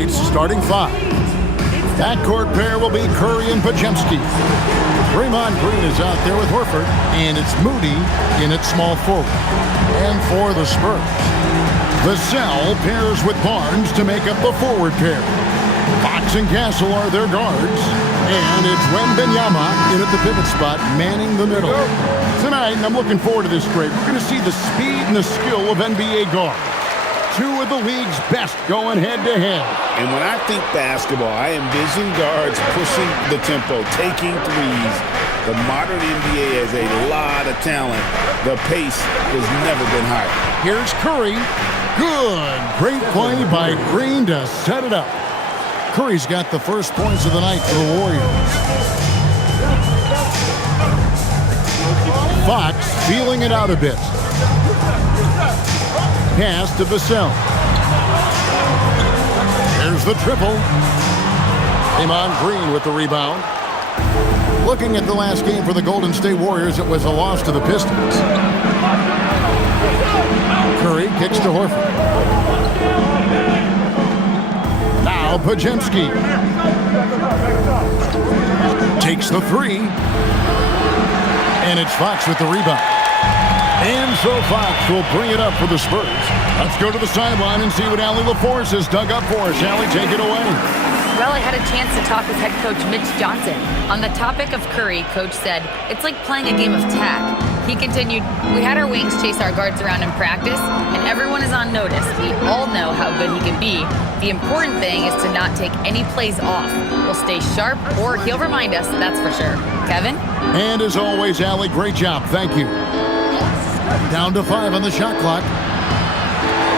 State's starting five. Backcourt pair will be Curry and Podziemski. Draymond Green is out there with Horford, and it's Moody in at small forward. And for the Spurs, Vassell pairs with Barnes to make up the forward pair. Fox and Castle are their guards, and it's Wembanyama in at the pivot spot, manning the middle. Tonight, and I'm looking forward to this trade, we're going to see the speed and the skill of NBA guards. Two of the league's best going head-to-head. And when I think basketball, I envision guards pushing the tempo, taking threes. The modern NBA has a lot of talent. The pace has never been higher. Here's Curry. Good. Great play by Green to set it up. Curry's got the first points of the night for the Warriors. Fox feeling it out a bit. Pass to Vassell. There's the triple. Draymond Green with the rebound. Looking at the last game for the Golden State Warriors, it was a loss to the Pistons. Curry kicks to Horford. Now Podziemski takes the three. And it's Fox with the rebound. And so Fox will bring it up for the Spurs. Let's go to the sideline and see what Allie LaForce has dug up for us. Allie, take it away. Well, I had a chance to talk with head coach Mitch Johnson. On the topic of Curry, coach said, it's like playing a game of tag. He continued, we had our wings chase our guards around in practice, and everyone is on notice. We all know how good he can be. The important thing is to not take any plays off. We'll stay sharp, or he'll remind us, that's for sure. Kevin? And as always, Allie, great job. Thank you. Down to 5 on the shot clock.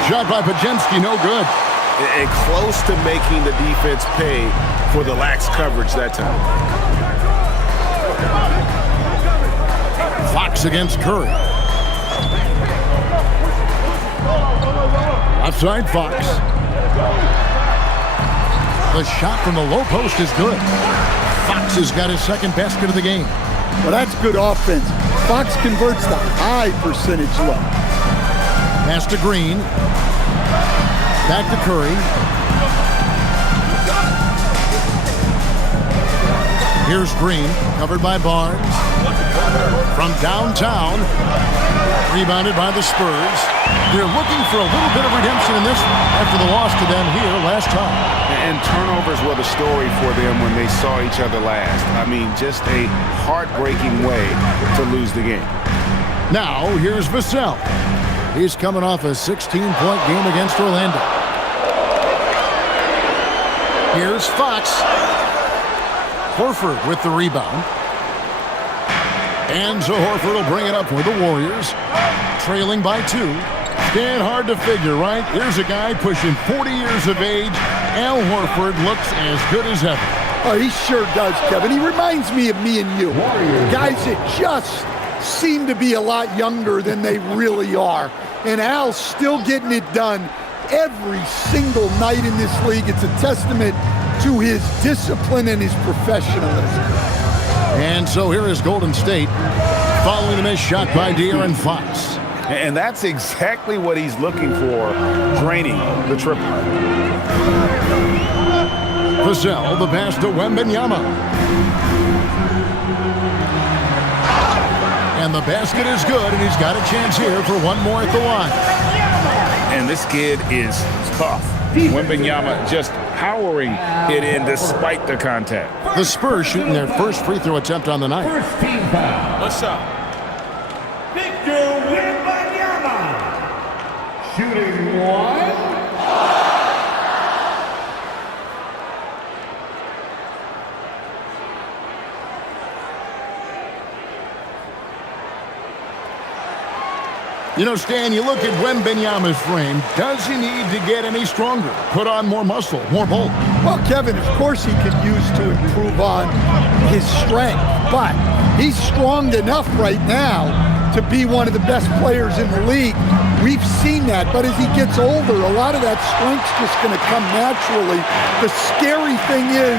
Shot by Podziemski, no good. And close to making the defense pay for the lax coverage that time. Fox against Curry. Outside Fox. The shot from the low post is good. Fox has got his second basket of the game. Well, that's good offense. Fox converts the high percentage look. Pass to Green. Back to Curry. Here's Green, covered by Barnes. From downtown, rebounded by the Spurs. They're looking for a little bit of redemption in this one after the loss to them here last time. And turnovers were the story for them when they saw each other last. I mean, just a heartbreaking way to lose the game. Now, here's Vassell. He's coming off a 16-point game against Orlando. Here's Fox. Horford with the rebound. And so Horford will bring it up for the Warriors. Trailing by 2. Stand hard to figure, right? Here's a guy pushing 40 years of age. Al Horford looks as good as ever. Oh, he sure does, Kevin. He reminds me of me and you. Guys that just seem to be a lot younger than they really are. And Al's still getting it done every single night in this league. It's a testament to his discipline and his professionalism. And so here is Golden State following the missed shot by De'Aaron Fox. And that's exactly what he's looking for, draining the triple. Vassell, the pass to Wembanyama. And the basket is good, and he's got a chance here for one more at the line. And this kid is tough. Wembanyama just powering it in despite the contact. The Spurs shooting their first free throw attempt on the night. First team foul. What's up? Victor Wembanyama. Shooting 1. You know, Stan, you look at Wembanyama's frame. Does he need to get any stronger? Put on more muscle, more bulk? Well, Kevin, of course he could use to improve on his strength, but he's strong enough right now to be one of the best players in the league. We've seen that, but as he gets older, a lot of that strength's just going to come naturally. The scary thing is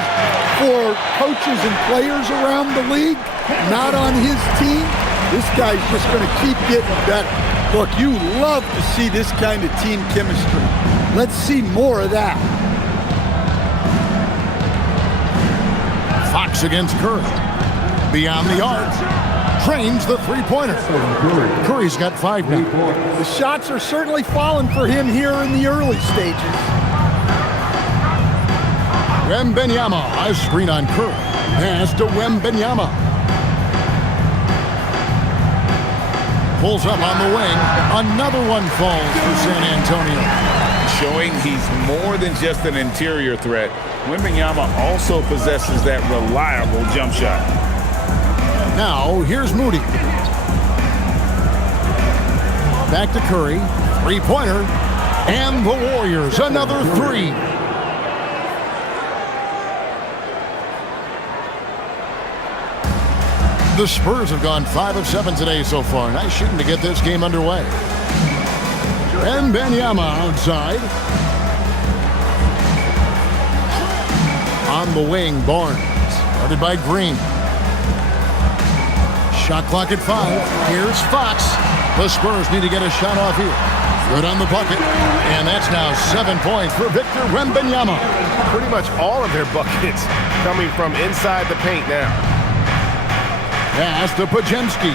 for coaches and players around the league, not on his team, this guy's just going to keep getting better. Look, you love to see this kind of team chemistry. Let's see more of that. Fox against Curry. Beyond the arc. Trains the three-pointer. Curry's got 5 now. The shots are certainly falling for him here in the early stages. Wembanyama, a screen on Curry. Pass to Wembanyama. Pulls up on the wing. Another one falls for San Antonio. Showing he's more than just an interior threat. Wembanyama also possesses that reliable jump shot. Now, here's Moody. Back to Curry. Three-pointer. And the Warriors, another 3. The Spurs have gone 5 of 7 today so far. Nice shooting to get this game underway. Wembanyama outside. On the wing, Barnes. Guarded by Green. Shot clock at 5. Here's Fox. The Spurs need to get a shot off here. Good on the bucket. And that's now 7 points for Victor Wembanyama. Pretty much all of their buckets coming from inside the paint now. Pass to Podziemski.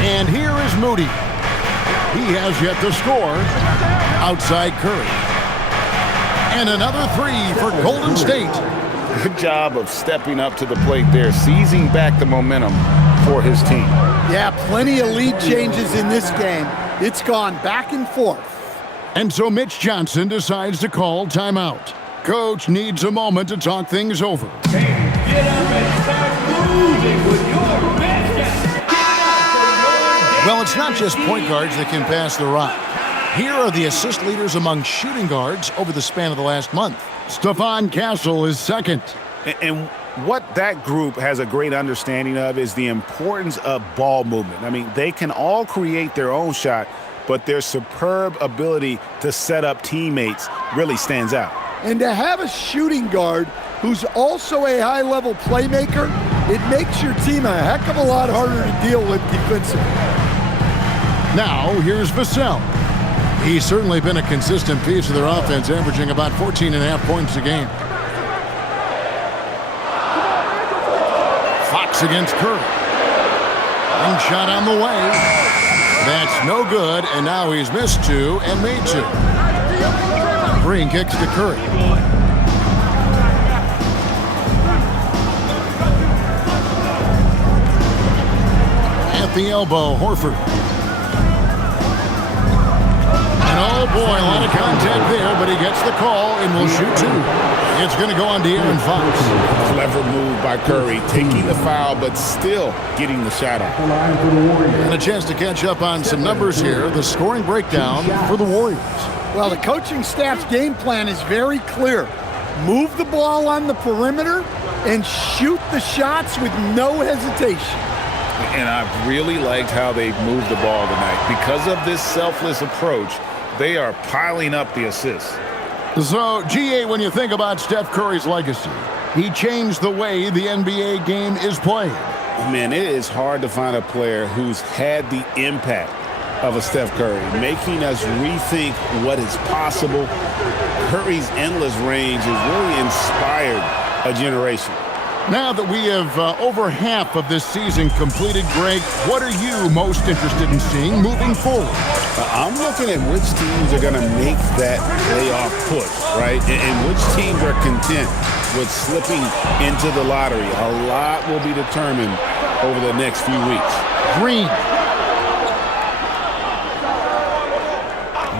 And here is Moody. He has yet to score. Outside Curry. And another 3 for Golden State. Good job of stepping up to the plate there, seizing back the momentum for his team. Yeah, plenty of lead changes in this game. It's gone back and forth. And so Mitch Johnson decides to call timeout. Coach needs a moment to talk things over. Get up and start moving with your best. Well, it's not just point guards that can pass the rock. Here are the assist leaders among shooting guards over the span of the last month. Stephon Castle is second. And what that group has a great understanding of is the importance of ball movement. I mean, they can all create their own shot, but their superb ability to set up teammates really stands out. And to have a shooting guard who's also a high-level playmaker, it makes your team a heck of a lot harder to deal with defensively. Now, here's Vassell. He's certainly been a consistent piece of their offense, averaging about 14.5 points a game. Fox against Curry. One shot on the way. That's no good, and now he's missed 2 and made 2. Green kicks to Curry. At the elbow, Horford. And oh boy, a lot of contact there, but he gets the call and will shoot 2. It's going to go on De'Aaron Fox. Clever move by Curry, taking the foul, but still getting the shot off. And a chance to catch up on some numbers here. The scoring breakdown for the Warriors. Well, the coaching staff's game plan is very clear. Move the ball on the perimeter and shoot the shots with no hesitation. And I've really liked how they've moved the ball tonight. Because of this selfless approach, they are piling up the assists. So, GA, when you think about Steph Curry's legacy, he changed the way the NBA game is played. Man, it is hard to find a player who's had the impact of a Steph Curry, making us rethink what is possible. Curry's endless range has really inspired a generation. Now that we have over half of this season completed, Greg, what are you most interested in seeing moving forward? I'm looking at which teams are going to make that playoff push, right? And which teams are content with slipping into the lottery. A lot will be determined over the next few weeks. Green.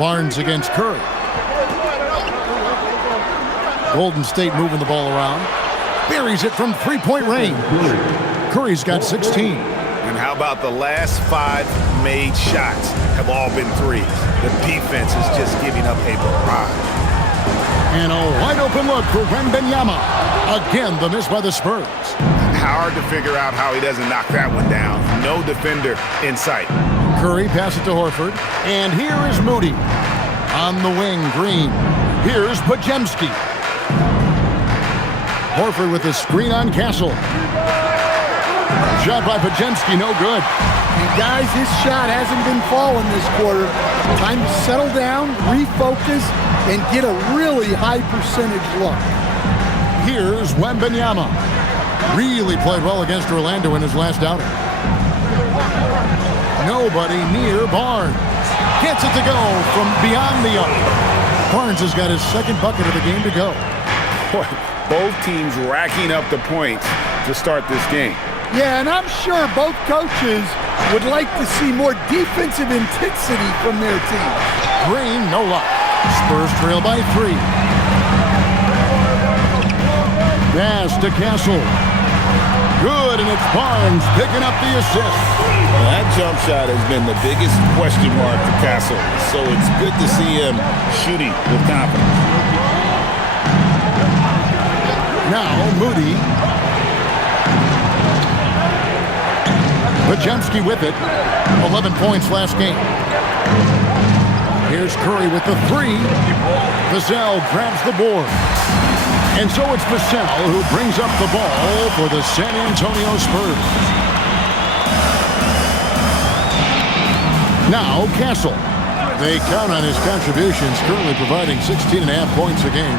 Barnes against Curry. Golden State moving the ball around. Buries it from three-point range. Curry's got 16. And how about the last 5 made shots have all been threes? The defense is just giving up a barrage. And a wide-open look for Wembanyama. Again, the miss by the Spurs. Hard to figure out how he doesn't knock that one down. No defender in sight. Curry passes it to Horford. And here is Moody. On the wing, Green. Here's Podziemski. Horford with the screen on Castle. Shot by Podziemski, no good. And guys, his shot hasn't been falling this quarter. Time to settle down, refocus, and get a really high percentage look. Here's Wembanyama. Really played well against Orlando in his last outing. Nobody near Barnes. Gets it to go from beyond the arc. Barnes has got his second bucket of the game to go. Both teams racking up the points to start this game. Yeah, and I'm sure both coaches would like to see more defensive intensity from their team. Green, no luck. Spurs trail by 3. Pass to Castle. Good, and it's Barnes picking up the assist. That jump shot has been the biggest question mark for Castle, so it's good to see him shooting with confidence. Now Moody. Pajemski with it. 11 points last game. Here's Curry with the 3. Vassell grabs the board. And so it's Vassell who brings up the ball for the San Antonio Spurs. Now Castle. They count on his contributions, currently providing 16.5 points a game.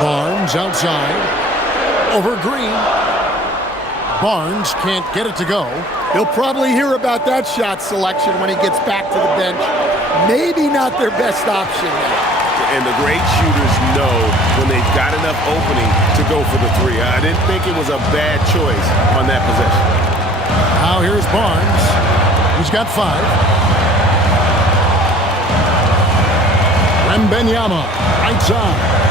Barnes outside. Over Green. Barnes can't get it to go. He'll probably hear about that shot selection when he gets back to the bench. Maybe not their best option now. And the great shooters know when they've got enough opening to go for the 3. I didn't think it was a bad choice on that possession. Now here's Barnes. He's got 5. Wembanyama, right side.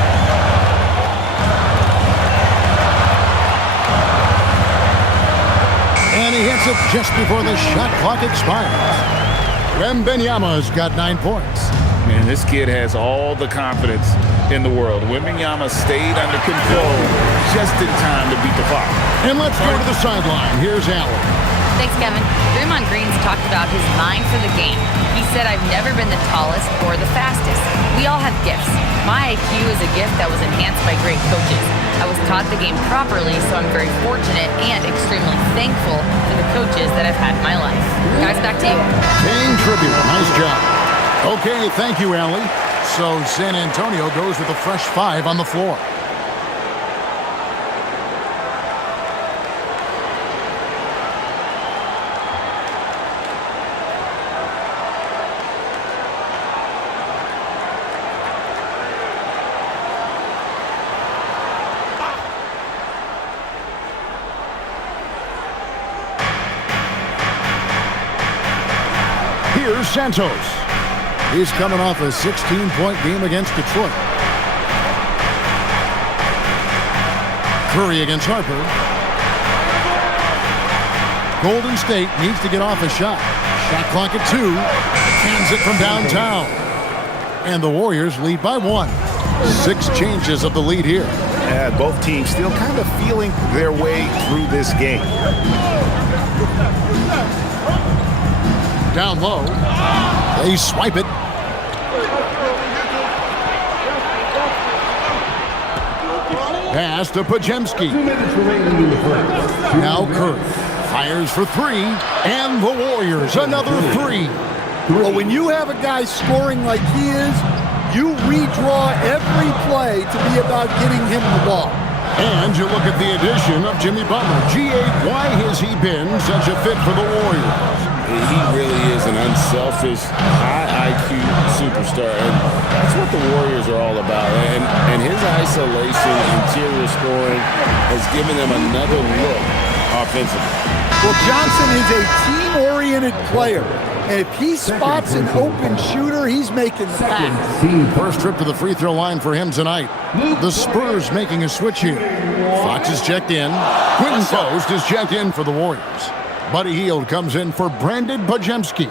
And he hits it just before the shot clock expires. Wembanyama's got 9 points. Man, this kid has all the confidence in the world. Wembanyama stayed under control just in time to beat the clock. And let's go to the sideline. Here's Allen. Thanks, Kevin. Draymond Green's talked about his mind for the game. He said, "I've never been the tallest or the fastest. We all have gifts. My IQ is a gift that was enhanced by great coaches. I was taught the game properly, so I'm very fortunate and extremely thankful for the coaches that I've had in my life." Guys, back to you. Paying tribute. Nice job. Okay, thank you, Allie. So San Antonio goes with a fresh 5 on the floor. Here's Santos. He's coming off a 16-point game against Detroit. Curry against Harper. Golden State needs to get off a shot. Shot clock at 2. Hands it from downtown. And the Warriors lead by 1. 6 changes of the lead here. Yeah, both teams still kind of feeling their way through this game. Down low. They swipe it. Pass to Pajemski. Now Curry fires for 3. And the Warriors another 3. Well, when you have a guy scoring like he is, you redraw every play to be about getting him the ball. And you look at the addition of Jimmy Butler. G8, why has he been such a fit for the Warriors? He really is an unselfish, high IQ superstar, and that's what the Warriors are all about. And his isolation, interior scoring has given them another look offensively. Well, Johnson is a team-oriented player, and if he spots an open shooter, he's making the pass. First trip to the free throw line for him tonight. The Spurs making a switch here. Fox is checked in. Quentin Post is checked in for the Warriors. Buddy Hield comes in for Brandon Pajemski.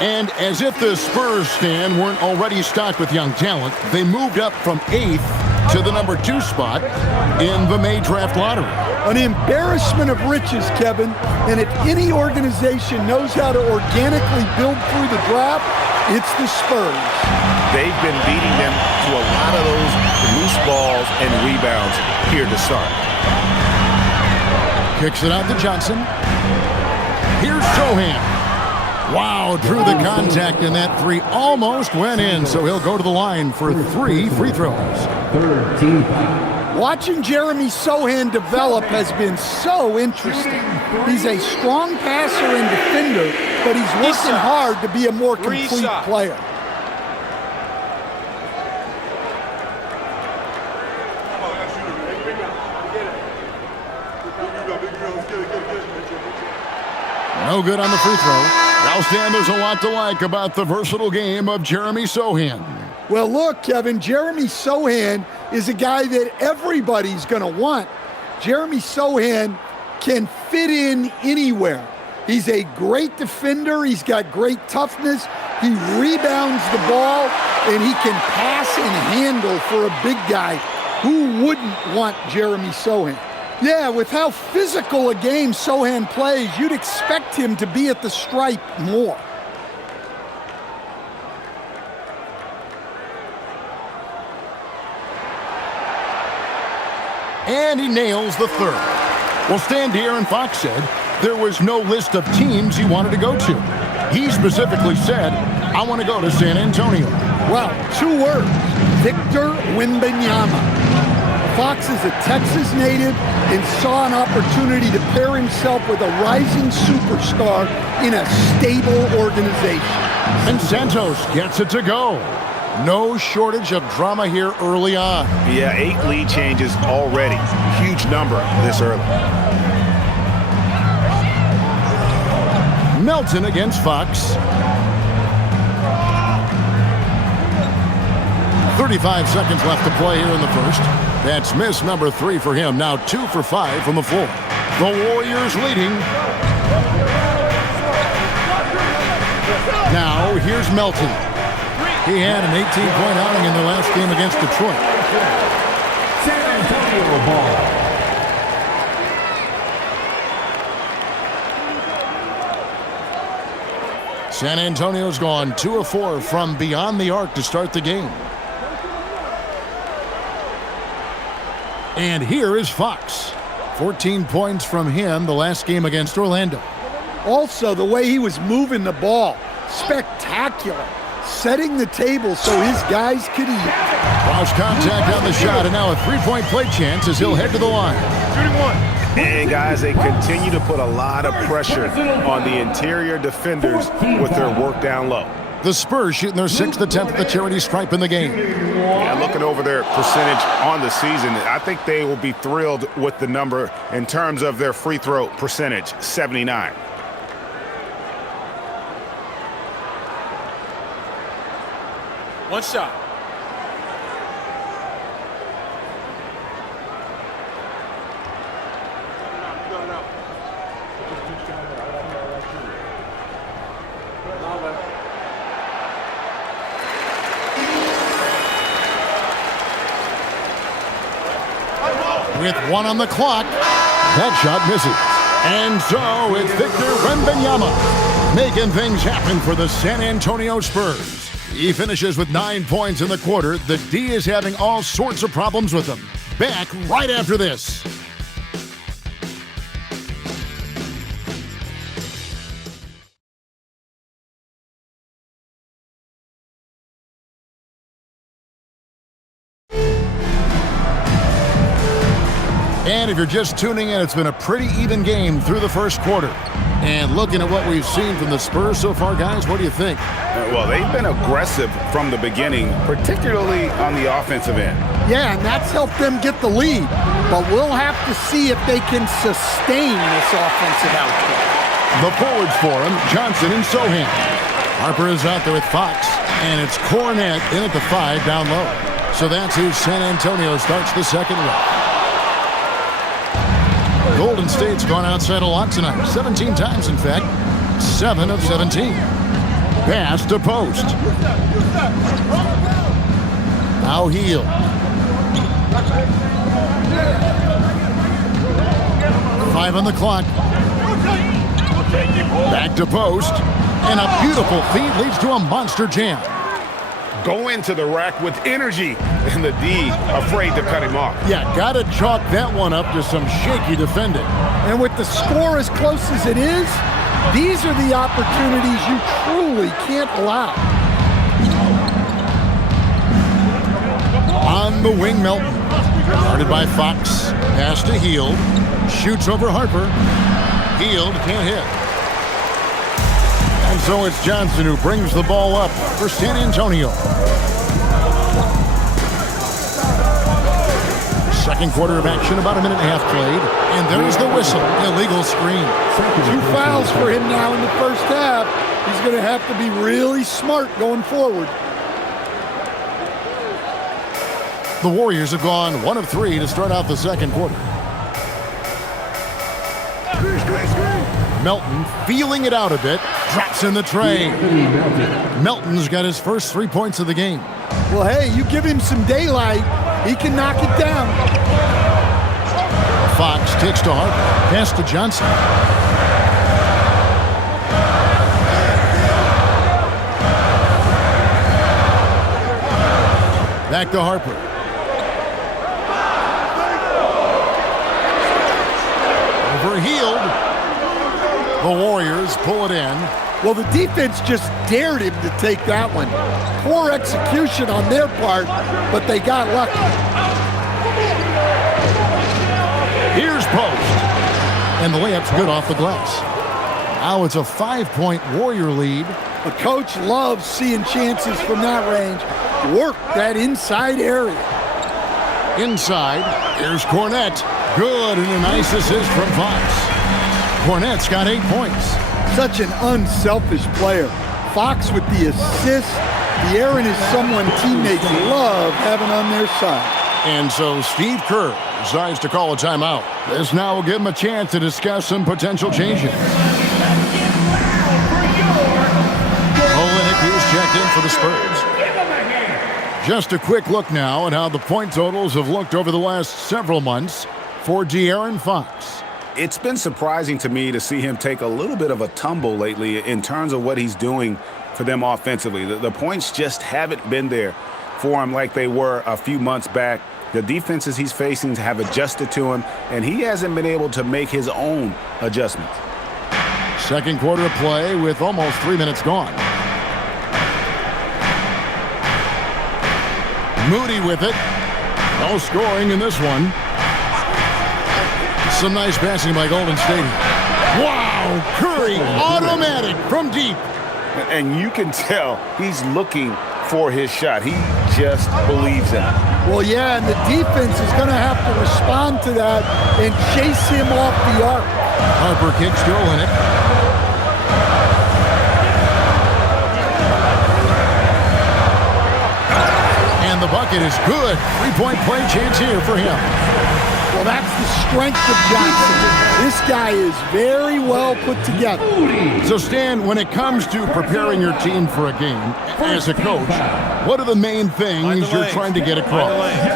And as if the Spurs stand weren't already stocked with young talent, they moved up from 8th to the number 2 spot in the May draft lottery. An embarrassment of riches, Kevin. And if any organization knows how to organically build through the draft, it's the Spurs. They've been beating them to a lot of those loose balls and rebounds here to start. Kicks it out to Johnson. Here's Sohan. Wow, drew the contact, and that three almost went in, so he'll go to the line for 3 free throws. Watching Jeremy Sohan develop has been so interesting. He's a strong passer and defender, but he's working hard to be a more complete player. No good on the free throw. Now, Stan, there's a lot to like about the versatile game of Jeremy Sohan. Well, look, Kevin, Jeremy Sohan is a guy that everybody's going to want. Jeremy Sohan can fit in anywhere. He's a great defender. He's got great toughness. He rebounds the ball, and he can pass and handle for a big guy. Who wouldn't want Jeremy Sohan? Yeah, with how physical a game Sohan plays, you'd expect him to be at the stripe more. And he nails the third. Well, Stan, De'Aaron Fox said there was no list of teams he wanted to go to. He specifically said, I want to go to San Antonio. Well, 2 words, Victor Wembanyama. Fox is a Texas native and saw an opportunity to pair himself with a rising superstar in a stable organization. And Santos gets it to go. No shortage of drama here early on. Yeah, 8 lead changes already. Huge number this early. Melton against Fox. 35 seconds left to play here in the first. That's miss number 3 for him. Now 2 for 5 from the floor. The Warriors leading. Now here's Melton. He had an 18-point outing in their last game against Detroit. San Antonio ball. San Antonio's gone 2 of 4 from beyond the arc to start the game. And here is Fox. 14 points from him the last game against Orlando. Also, the way he was moving the ball, spectacular. Setting the table so his guys could eat. Cross contact on the shot, and now a 3-point play chance as he'll head to the line. And guys, they continue to put a lot of pressure on the interior defenders with their work down low. The Spurs shooting their 6th attempt at the charity stripe in the game. Yeah, looking over their percentage on the season, I think they will be thrilled with the number in terms of their free throw percentage, 79. One shot. With 1 on the clock, that shot misses. And so it's Victor Wembanyama making things happen for the San Antonio Spurs. He finishes with 9 points in the quarter. The D is having all sorts of problems with him. Back right after this. And if you're just tuning in, it's been a pretty even game through the first quarter. And looking at what we've seen from the Spurs so far, guys, what do you think? Well, they've been aggressive from the beginning, particularly on the offensive end. Yeah, and that's helped them get the lead. But we'll have to see if they can sustain this offensive output. The forwards for him, Johnson and Sohan. Harper is out there with Fox, and it's Cornette in at the 5 down low. So that's who San Antonio starts the second with. Golden State's gone outside a lot tonight. 17 times, in fact. 7 of 17. Pass to post. Now Heel. Five on the clock. Back to post. And a beautiful feed leads to a monster jam. go into the rack with energy, and the D afraid to cut him off. Yeah, got to chalk that one up to some shaky defending. And with the score as close as it is, these are the opportunities you truly can't allow. On the wing, Melton. Guarded by Fox. Pass to Hield. Shoots over Harper. Hield can't hit. And so it's Johnson who brings the ball up for San Antonio. Second quarter of action, about a minute and a half played. And there's the whistle. Illegal screen. 2 fouls for him now in the first half. He's going to have to be really smart going forward. The Warriors have gone 1 of 3 to start out the second quarter. Melton feeling it out a bit. Drops in the tray. Melton's got his first 3 points of the game. Well, hey, you give him some daylight, he can knock it down. Fox takes to Harper. Pass to Johnson. Back to Harper. Over Hield. The Warriors pull it in. Well, the defense just dared him to take that one. Poor execution on their part, but they got lucky. Here's post. And the layup's good off the glass. Now it's a 5-point Warrior lead. A coach loves seeing chances from that range. Work that inside area. Inside, here's Cornette. Good, and a nice assist from Fox. Cornette's got 8 points. Such an unselfish player. Fox with the assist. De'Aaron is someone teammates love having on their side. And so Steve Kerr decides to call a timeout. This now will give him a chance to discuss some potential changes. Olynyk is checked in for the Spurs. Just a quick look now at how the point totals have looked over the last several months for De'Aaron Fox. It's been surprising to me to see him take a little bit of a tumble lately in terms of what he's doing for them offensively. The points just haven't been there for him like they were a few months back. The defenses he's facing have adjusted to him, and he hasn't been able to make his own adjustments. Second quarter of play with almost 3 minutes gone. Moody with it. No scoring in this one. Some nice passing by Golden State. Wow! Curry, automatic from deep. And you can tell he's looking for his shot. He just believes in it. Well, yeah, and the defense is going to have to respond to that and chase him off the arc. Harper kicks to Olynyk. And the bucket is good. 3-point play chance here for him. Well, that's the strength of Johnson. This guy is very well put together. So, Stan, when it comes to preparing your team for a game, as a coach, what are the main things you're trying to get across?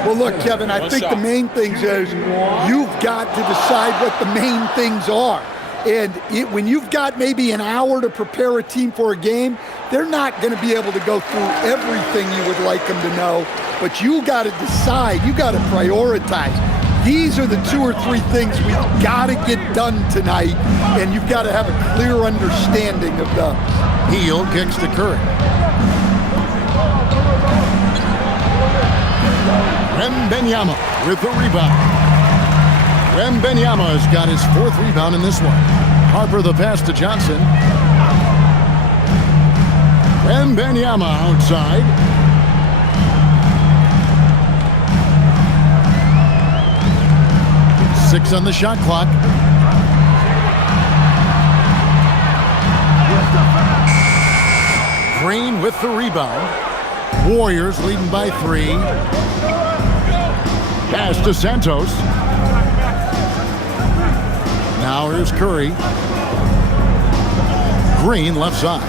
Well, look, Kevin, I think the main things is you've got to decide what the main things are. And when you've got maybe an hour to prepare a team for a game, they're not going to be able to go through everything you would like them to know. But you got to decide. You got to prioritize. These are the 2 or 3 things we've got to get done tonight, and you've got to have a clear understanding of those. Hield kicks to Curry. Wembanyama with the rebound. Wembanyama has got his 4th rebound in this one. Harper the pass to Johnson. Wembanyama outside. Six on the shot clock. Green with the rebound. Warriors leading by 3. Pass to Santos. Now here's Curry. Green left side.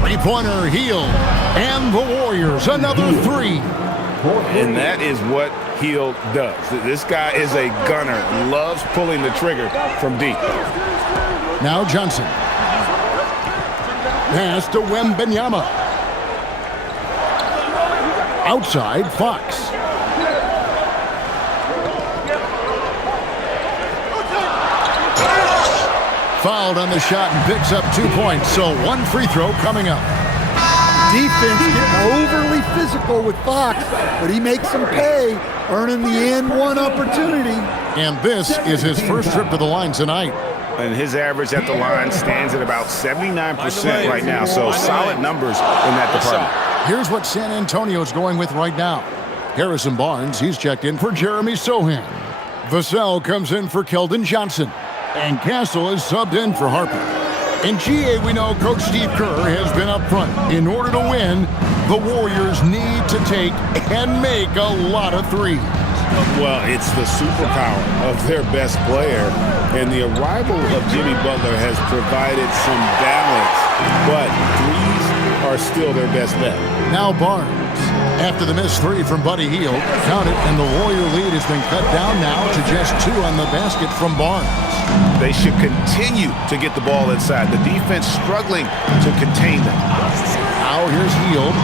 Three-pointer Hield. And the Warriors, another 3. And that is what Hield does. This guy is a gunner, loves pulling the trigger from deep. Now Johnson. Pass to Wembanyama. Outside, Fox. Fouled on the shot and picks up 2 points, so 1 free throw coming up. Defense getting overly physical with Fox, but he makes them pay, earning the and one opportunity. And this is his first trip to the line tonight. And his average at the line stands at about 79% right now, so solid numbers in that department. Here's what San Antonio's going with right now. Harrison Barnes, he's checked in for Jeremy Sohan. Vassell comes in for Keldon Johnson. And Castle is subbed in for Harper. In GA, we know Coach Steve Kerr has been up front. In order to win, the Warriors need to take and make a lot of threes. Well, it's the superpower of their best player, and the arrival of Jimmy Butler has provided some balance, but threes are still their best bet. Now Barnes. After the missed 3 from Buddy Hield, count it, and the Warrior lead has been cut down now to just 2 on the basket from Barnes. They should continue to get the ball inside. The defense struggling to contain them. Now here's Hield,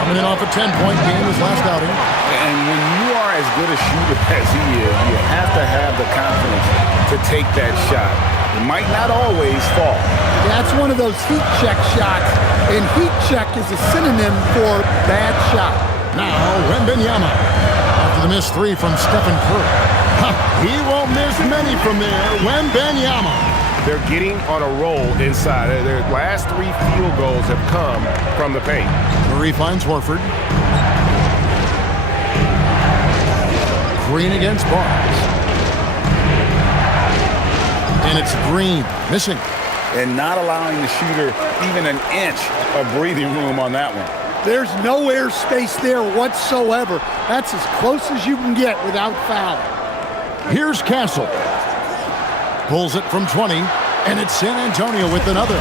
coming in off a 10-point game his last outing. And when you are as good a shooter as he is, you have to have the confidence to take that shot. It might not always fall. That's one of those heat check shots, and heat check is a synonym for bad shot. Now Wembanyama. After the missed 3 from Stephen Curry. He won't miss many from there. Wembanyama. They're getting on a roll inside. Their last 3 field goals have come from the paint. Curry finds Horford. Green against Barnes. And it's Green missing. And not allowing the shooter even an inch of breathing room on that one. There's no air space there whatsoever. That's as close as you can get without foul. Here's Castle. Pulls it from 20, and it's San Antonio with another.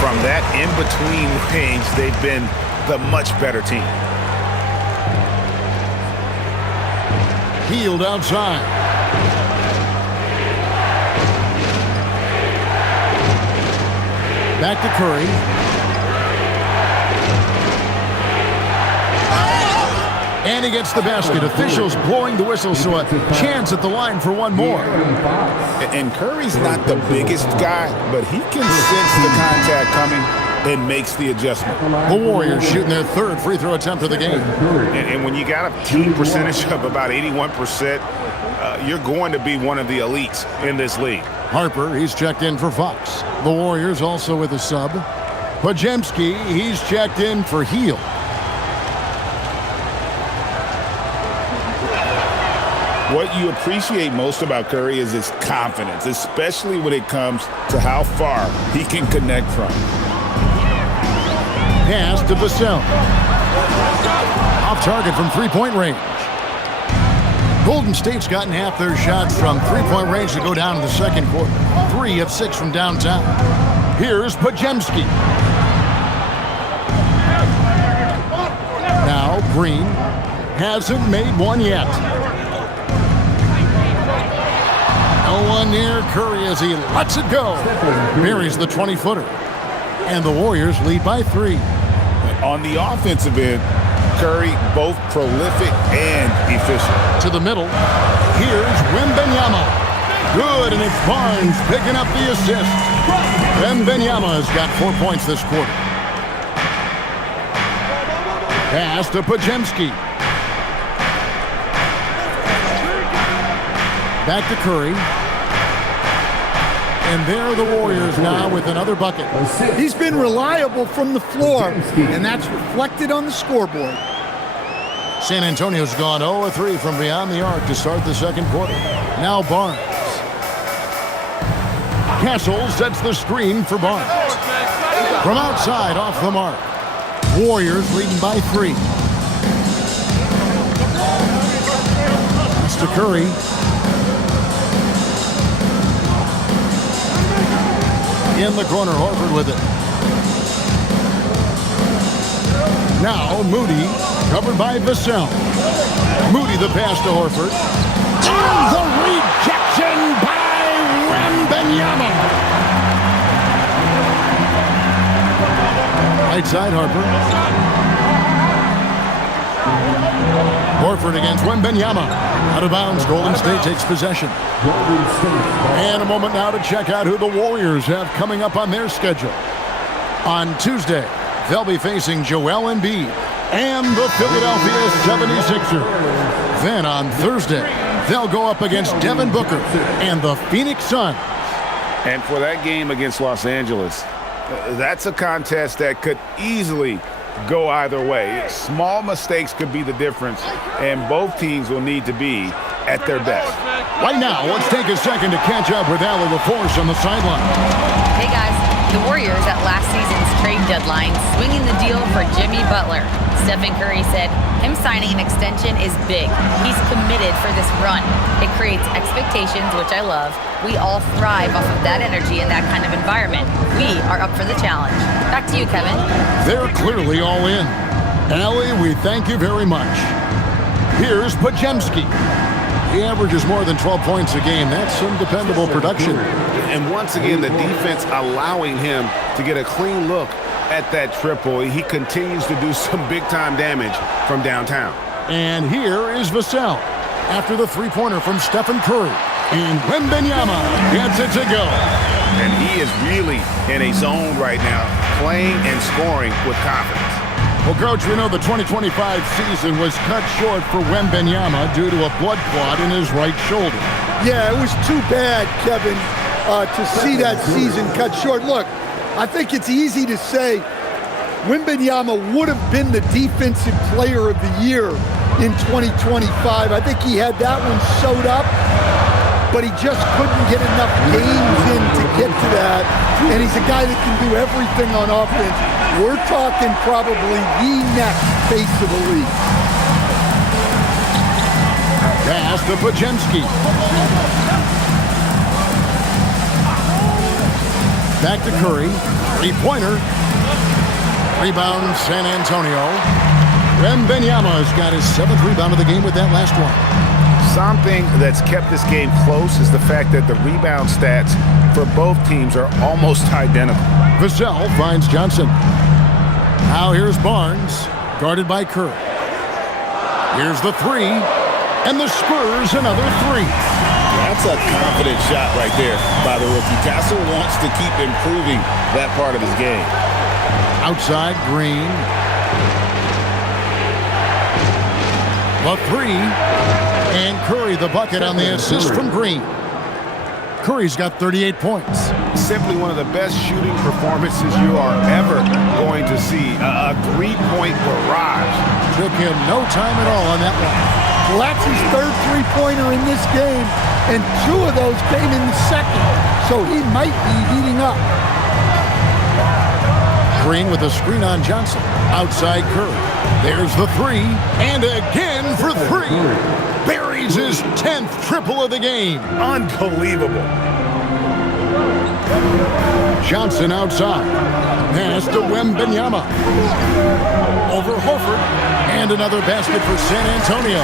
From that in-between range, they've been the much better team. Hield outside. Back to Curry. And he gets the basket. Officials blowing the whistle, so a chance at the line for one more. And Curry's not the biggest guy, but he can sense the contact coming and makes the adjustment. The Warriors shooting their 3rd free throw attempt of the game. And when you got a team percentage of about 81%, you're going to be one of the elites in this league. Harper, he's checked in for Fox. The Warriors also with a sub. Podziemski, he's checked in for Hield. What you appreciate most about Curry is his confidence, especially when it comes to how far he can connect from. Pass to Vassell. Off target from 3-point range. Golden State's gotten half their shots from 3-point range to go down in the second quarter. 3 of 6 from downtown. Here's Podziemski. Now Green hasn't made one yet. No one near Curry as he lets it go. Buries the 20-footer. And the Warriors lead by 3. On the offensive end, Curry both prolific and efficient. To the middle. Here's Wembanyama. Good, and it's Barnes picking up the assist. Wembanyama has got 4 points this quarter. Pass to Podziemski. Back to Curry. And there are the Warriors now with another bucket. He's been reliable from the floor, and that's reflected on the scoreboard. San Antonio's gone 0-3 from beyond the arc to start the second quarter. Now Barnes. Castle sets the screen for Barnes. From outside, off the mark. Warriors leading by 3. It's to Curry. In the corner, Horford with it. Now Moody, covered by Vassell. Moody the pass to Horford. And the rejection by Wembanyama. Right side, Harper. Horford against Wembanyama. Out of bounds, Golden State takes possession. And a moment now to check out who the Warriors have coming up on their schedule. On Tuesday, they'll be facing Joel Embiid and the Philadelphia 76ers. Then on Thursday, they'll go up against Devin Booker and the Phoenix Suns. And for that game against Los Angeles, that's a contest that could easily go either way. Small mistakes could be the difference, and both teams will need to be at their best. Right now, let's take a second to catch up with Allie LaForce on the sideline. Hey guys, the Warriors at last season's trade deadline swinging the deal for Jimmy Butler. Stephen Curry said him signing an extension is big. He's committed for this run. It creates expectations, which I love. We all thrive off of that energy in that kind of environment. We are up for the challenge. Back to you, Kevin. They're clearly all in. Allie, we thank you very much. Here's Podziemski. He averages more than 12 points a game. That's some dependable production. And once again, the defense allowing him to get a clean look at that triple. He continues to do some big-time damage from downtown. And here is Vassell after the three-pointer from Stephen Curry. And Wembanyama gets it to go. And he is really in a zone right now, playing and scoring with confidence. Well, Coach, we know the 2025 season was cut short for Wembanyama due to a blood clot in his right shoulder. Yeah, it was too bad, Kevin, to see that season cut short. Look, I think it's easy to say Wembanyama would have been the defensive player of the year in 2025. I think he had that one sewed up, but he just couldn't get enough games in to get to that. And he's a guy that can do everything on offense. We're talking probably the next face of the league. Pass to Podziemski. Back to Curry. Three-pointer. Rebound, San Antonio. Wembanyama's got his 7th rebound of the game with that last one. Something that's kept this game close is the fact that the rebound stats for both teams are almost identical. Vassell finds Johnson. Now here's Barnes, guarded by Curry. Here's the three, and the Spurs another three. That's a confident shot right there by the rookie. Castle wants to keep improving that part of his game. Outside, Green. The three, and Curry the bucket on the assist from Green. Curry's got 38 points. Simply one of the best shooting performances you are ever going to see. A three-point barrage. Took him no time at all on that one. Well, that's his 3rd three-pointer in this game, and 2 of those came in the 2nd, so he might be heating up. Green with a screen on Johnson. Outside Curry. There's the three, and again for 3. Buries his 10th triple of the game. Unbelievable. Johnson outside. Pass to Wembanyama. Over Horford. And another basket for San Antonio.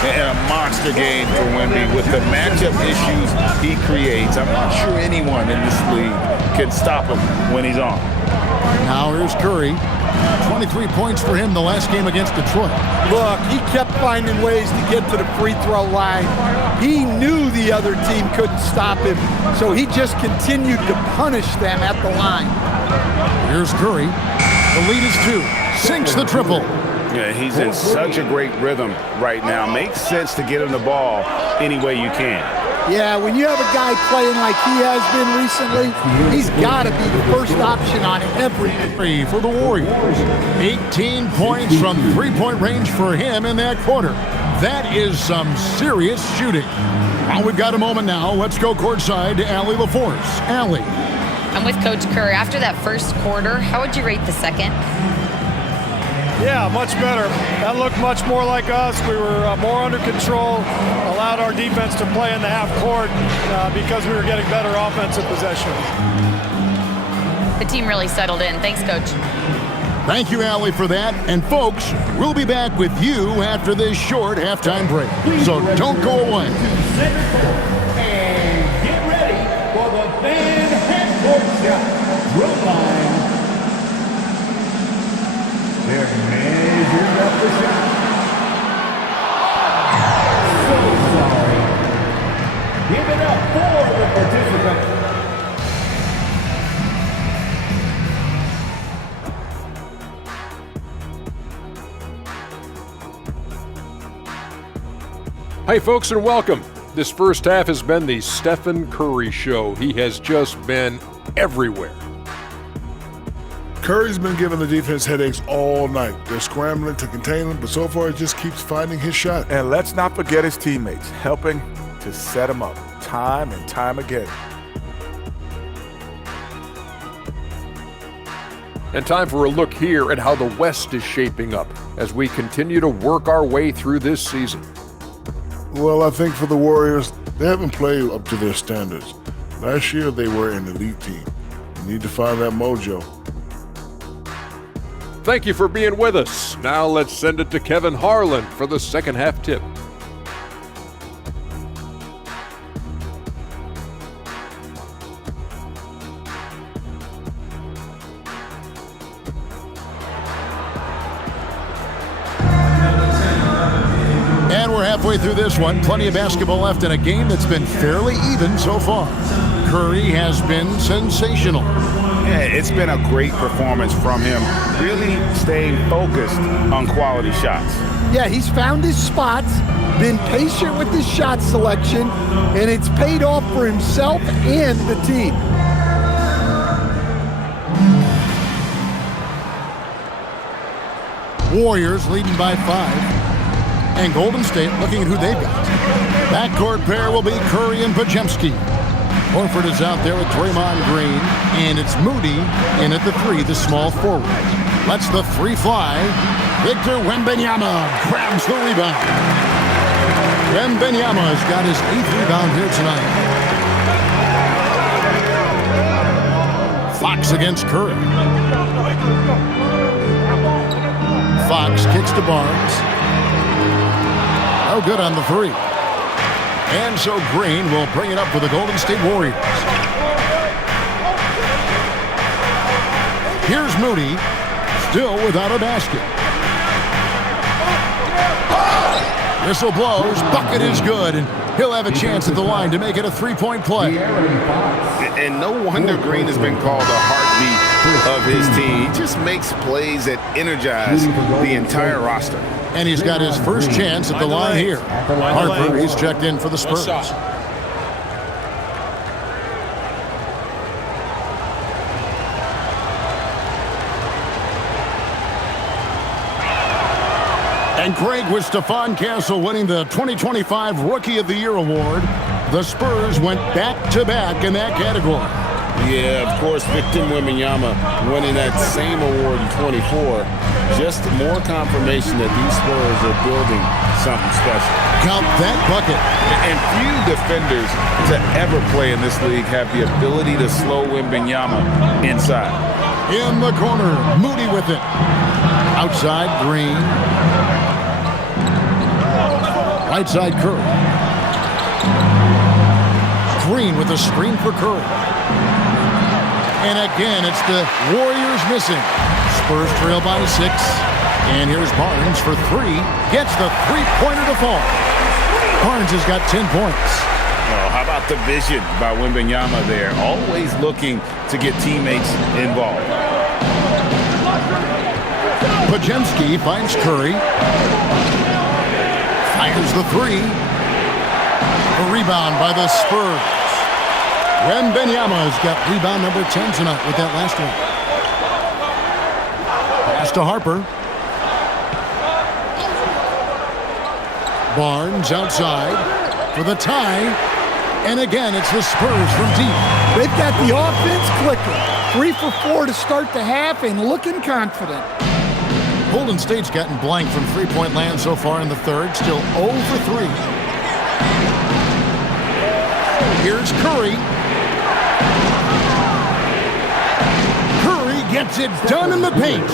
And a monster game for Wemby with the matchup issues he creates. I'm not sure anyone in this league can stop him when he's on. Now here's Curry. 23 points for him the last game against Detroit. Look, he kept finding ways to get to the free throw line. He knew the other team couldn't stop him, so he just continued to punish them at the line. Here's Curry. The lead is 2. Sinks the triple. Yeah, he's in such a great rhythm right now. Makes sense to get him the ball any way you can. Yeah, when you have a guy playing like he has been recently, he's got to be the first option on every. Three for the Warriors. 18 points from three-point range for him in that quarter. That is some serious shooting. Well, we've got a moment now. Let's go courtside to Allie LaForce. Allie. I'm with Coach Curry. After that first quarter, how would you rate the second? Yeah, much better. That looked much more like us. We were more under control, allowed our defense to play in the half court because we were getting better offensive possessions. The team really settled in. Thanks, Coach. Thank you, Allie, for that. And, folks, we'll be back with you after this short halftime break. So don't go away. And get ready for the fan half-court shot. Drill line. Give it up for the participants. Hey folks, and welcome. This first half has been the Stephen Curry show. He has just been everywhere. Curry's been giving the defense headaches all night. They're scrambling to contain him, but so far he just keeps finding his shot. And let's not forget his teammates, helping to set him up time and time again. And time for a look here at how the West is shaping up as we continue to work our way through this season. Well, I think for the Warriors, they haven't played up to their standards. Last year, they were an elite team. They need to find that mojo. Thank you for being with us. Now let's send it to Kevin Harlan for the second half tip. And we're halfway through this one. Plenty of basketball left in a game that's been fairly even so far. Curry has been sensational. Yeah, it's been a great performance from him, really staying focused on quality shots. Yeah, he's found his spots, been patient with his shot selection, and it's paid off for himself and the team. Warriors leading by 5. And Golden State looking at who they've got. Backcourt pair will be Curry and Podziemski. Horford is out there with Draymond Green, and it's Moody in at the 3, the small forward. Lets the 3 fly. Victor Wembanyama grabs the rebound. Wembanyama has got his 8th rebound here tonight. Fox against Curry. Fox kicks to Barnes. No good on the 3. And so Green will bring it up for the Golden State Warriors. Here's Moody, still without a basket. Whistle blows, bucket is good, and he'll have a chance at the line to make it a 3-point play. And no wonder Green has been called the heartbeat of his team. He just makes plays that energize the entire roster. And he's got his first chance at the line here. Harper, he's checked in for the Spurs. And Greg, with Stephon Castle winning the 2025 Rookie of the Year award, the Spurs went back-to-back in that category. Yeah, of course, Victor Wembanyama winning that same award in 24. Just more confirmation that these Spurs are building something special. Count that bucket. And few defenders to ever play in this league have the ability to slow Wembanyama inside. In the corner, Moody with it. Outside, Green. Right side, Curry. Green with a screen for Curry. And again, it's the Warriors missing. Spurs trail by 6. And here's Barnes for 3. Gets the 3-pointer to fall. Barnes has got 10 points. Oh, how about the vision by Wembanyama there? Always looking to get teammates involved. Podziemski finds Curry. Fires the 3. A rebound by the Spurs. Wembanyama has got rebound number 10 tonight with that last one. Pass to Harper. Barnes outside for the tie. And again, it's the Spurs from deep. They've got the offense clicking. 3 for 4 to start the half and looking confident. Golden State's gotten blank from three-point land so far in the third. Still 0 for 3. Here's Curry. Curry gets it done in the paint.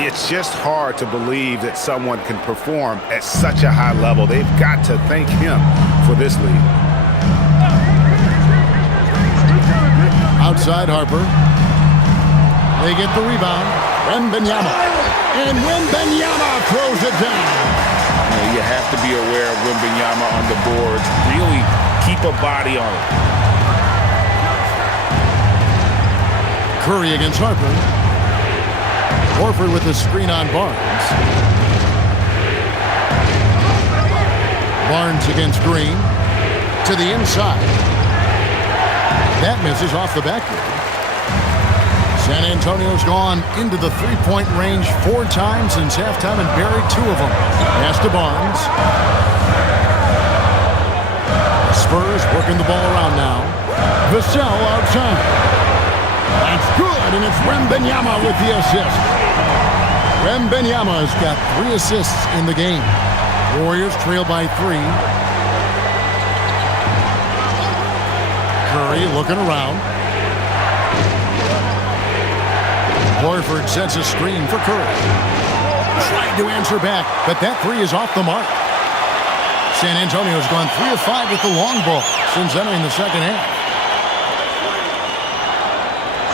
It's just hard to believe that someone can perform at such a high level. They've got to thank him for this lead. Outside Harper. They get the rebound. Wembanyama. And Wembanyama throws it down. You have to be aware of Wembanyama on the boards. Really keep a body on it. Curry against Harper. Horford with the screen on Barnes. Barnes against Green. To the inside. That misses off the backboard. San Antonio's gone into the three-point range 4 times since halftime and buried 2 of them. Pass to Barnes. Spurs working the ball around now. Vassell outside. That's good, and it's Wembanyama with the assist. Wembanyama's got 3 assists in the game. Warriors trail by 3. Curry looking around. Horford sets a screen for Curry. Trying to answer back, but that 3 is off the mark. San Antonio's gone 3 of 5 with the long ball since entering the second half.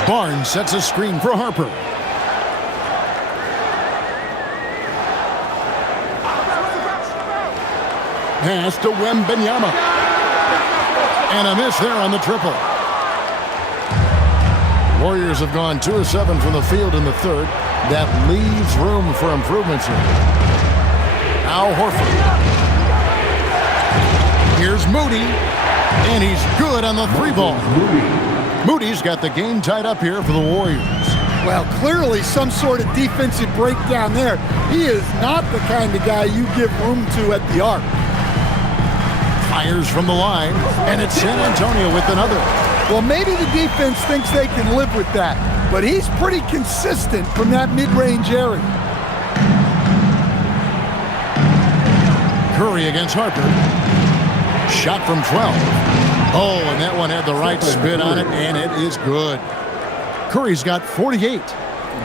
Barnes sets a screen for Harper. Pass to Wembanyama. And a miss there on the triple. Warriors have gone 2 of 7 from the field in the third. That leaves room for improvements here. Now Horford. Here's Moody. And he's good on the 3-ball. Moody's got the game tied up here for the Warriors. Well, clearly some sort of defensive breakdown there. He is not the kind of guy you give room to at the arc. Fires from the line, and it's San Antonio with another. Well, maybe the defense thinks they can live with that, but he's pretty consistent from that mid-range area. Curry against Harper. Shot from 12. Oh, and that one had the right spin on it, and it is good. Curry's got 48.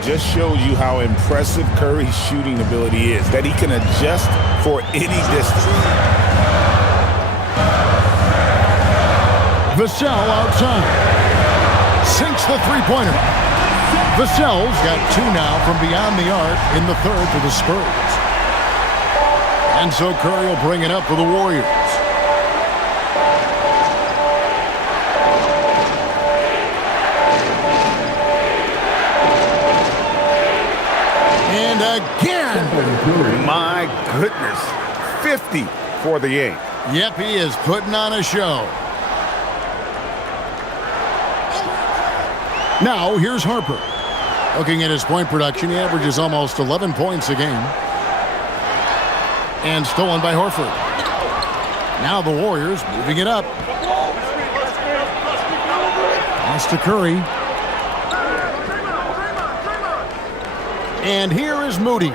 Just shows you how impressive Curry's shooting ability is, that he can adjust for any distance. Vassell outside. Sinks the three-pointer. Vassell's got 2 now from beyond the arc in the third for the Spurs. And so Curry will bring it up for the Warriors. And again. My goodness. 50 for the 8. Yep, he is putting on a show. Now, here's Harper. Looking at his point production, he averages almost 11 points a game. And stolen by Horford. Now the Warriors moving it up. Pass to Curry. And here is Moody.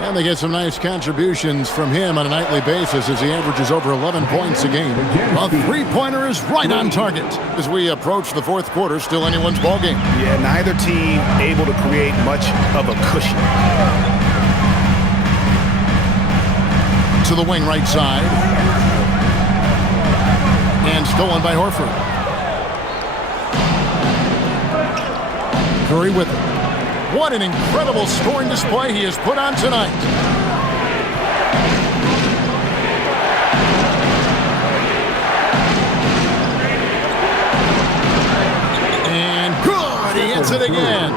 And they get some nice contributions from him on a nightly basis as he averages over 11 points a game. A three-pointer is right on target as we approach the fourth quarter. Still anyone's ballgame. Yeah, neither team able to create much of a cushion. To the wing right side. And stolen by Horford. Curry with it. What an incredible scoring display he has put on tonight. And good, he hits it again.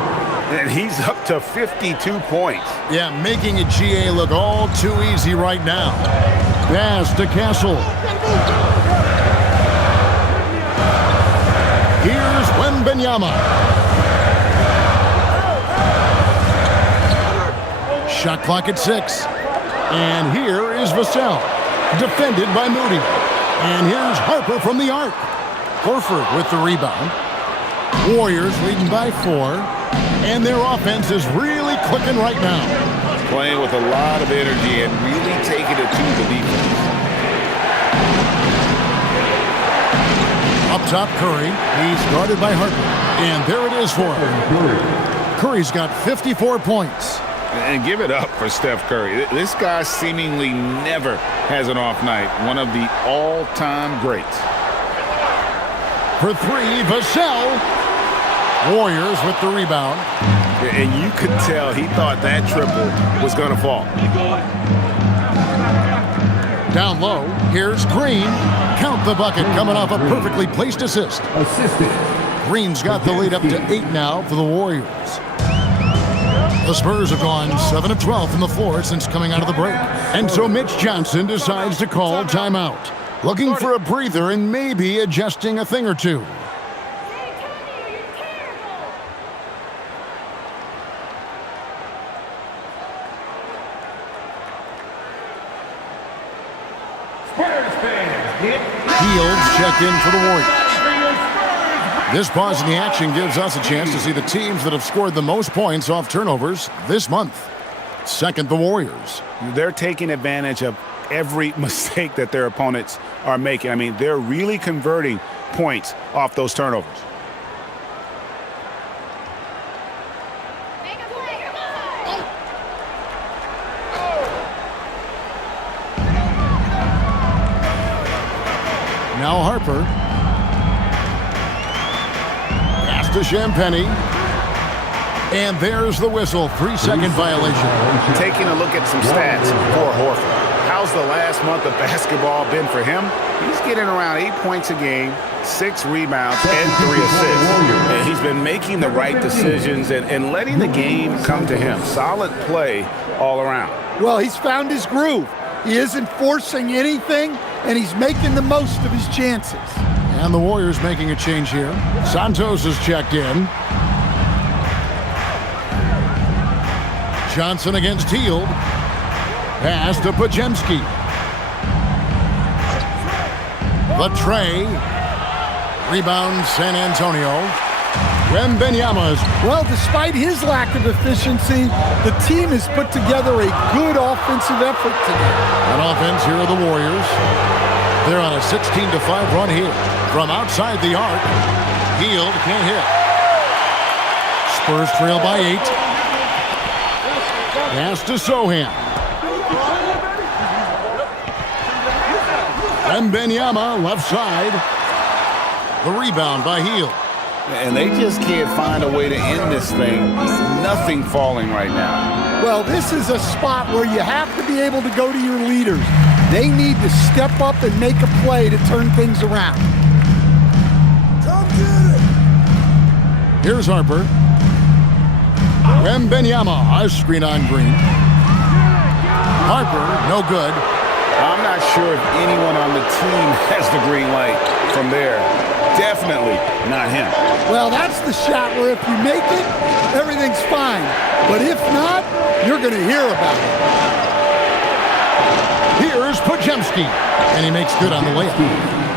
And he's up to 52 points. Yeah, making a GA look all too easy right now. Pass to Castle. Here's Wembanyama. Shot clock at 6. And here is Vassell. Defended by Moody. And here's Harper from the arc. Horford with the rebound. Warriors leading by 4. And their offense is really clicking right now. Playing with a lot of energy and really taking it to the defense. Up top, Curry. He's guarded by Harper. And there it is for him. Curry's got 54 points. And give it up for Steph Curry. This guy seemingly never has an off night. One of the all-time greats. For 3, Vassell. Warriors with the rebound. And you could tell he thought that triple was going to fall. Down low, here's Green. Count the bucket coming off a perfectly placed assist. Green's got the lead up to 8 now for the Warriors. The Spurs have gone 7 of 12 from the floor since coming out of the break. And so Mitch Johnson decides to call timeout. Looking for a breather and maybe adjusting a thing or two. Fields checked in for the Warriors. This pause in the action gives us a chance to see the teams that have scored the most points off turnovers this month. Second, the Warriors. They're taking advantage of every mistake that their opponents are making. I mean, they're really converting points off those turnovers. Now Harper. Pass to Champagnie. And there's the whistle. 3-second violation. Taking a look at some stats for Horford. How's the last month of basketball been for him? He's getting around 8 points a game, 6 rebounds, and 3 assists. And he's been making the right decisions and letting the game come to him. Solid play all around. Well, he's found his groove. He isn't forcing anything, and he's making the most of his chances. And the Warriors making a change here. Santos is checked in. Johnson against Hield. Pass to Podziemski. The tray. Rebound San Antonio. Wembanyama is... Well, despite his lack of efficiency, the team has put together a good offensive effort today. On offense, here are the Warriors. They're on a 16-5 run here. From outside the arc, Hield can't hit. Spurs trail by 8. Pass to Sohan. Wembanyama left side. The rebound by Hield. And they just can't find a way to end this thing. Nothing falling right now. Well, this is a spot where you have to be able to go to your leaders. They need to step up and make a play to turn things around. Come get it! Here's Harper. Wembanyama, a screen on Green. Harper, no good. I'm not sure if anyone on the team has the green light from there. Definitely not him. Well, that's the shot where if you make it, everything's fine. But if not, you're going to hear about it. Here's Podziemski, and he makes good on the layup.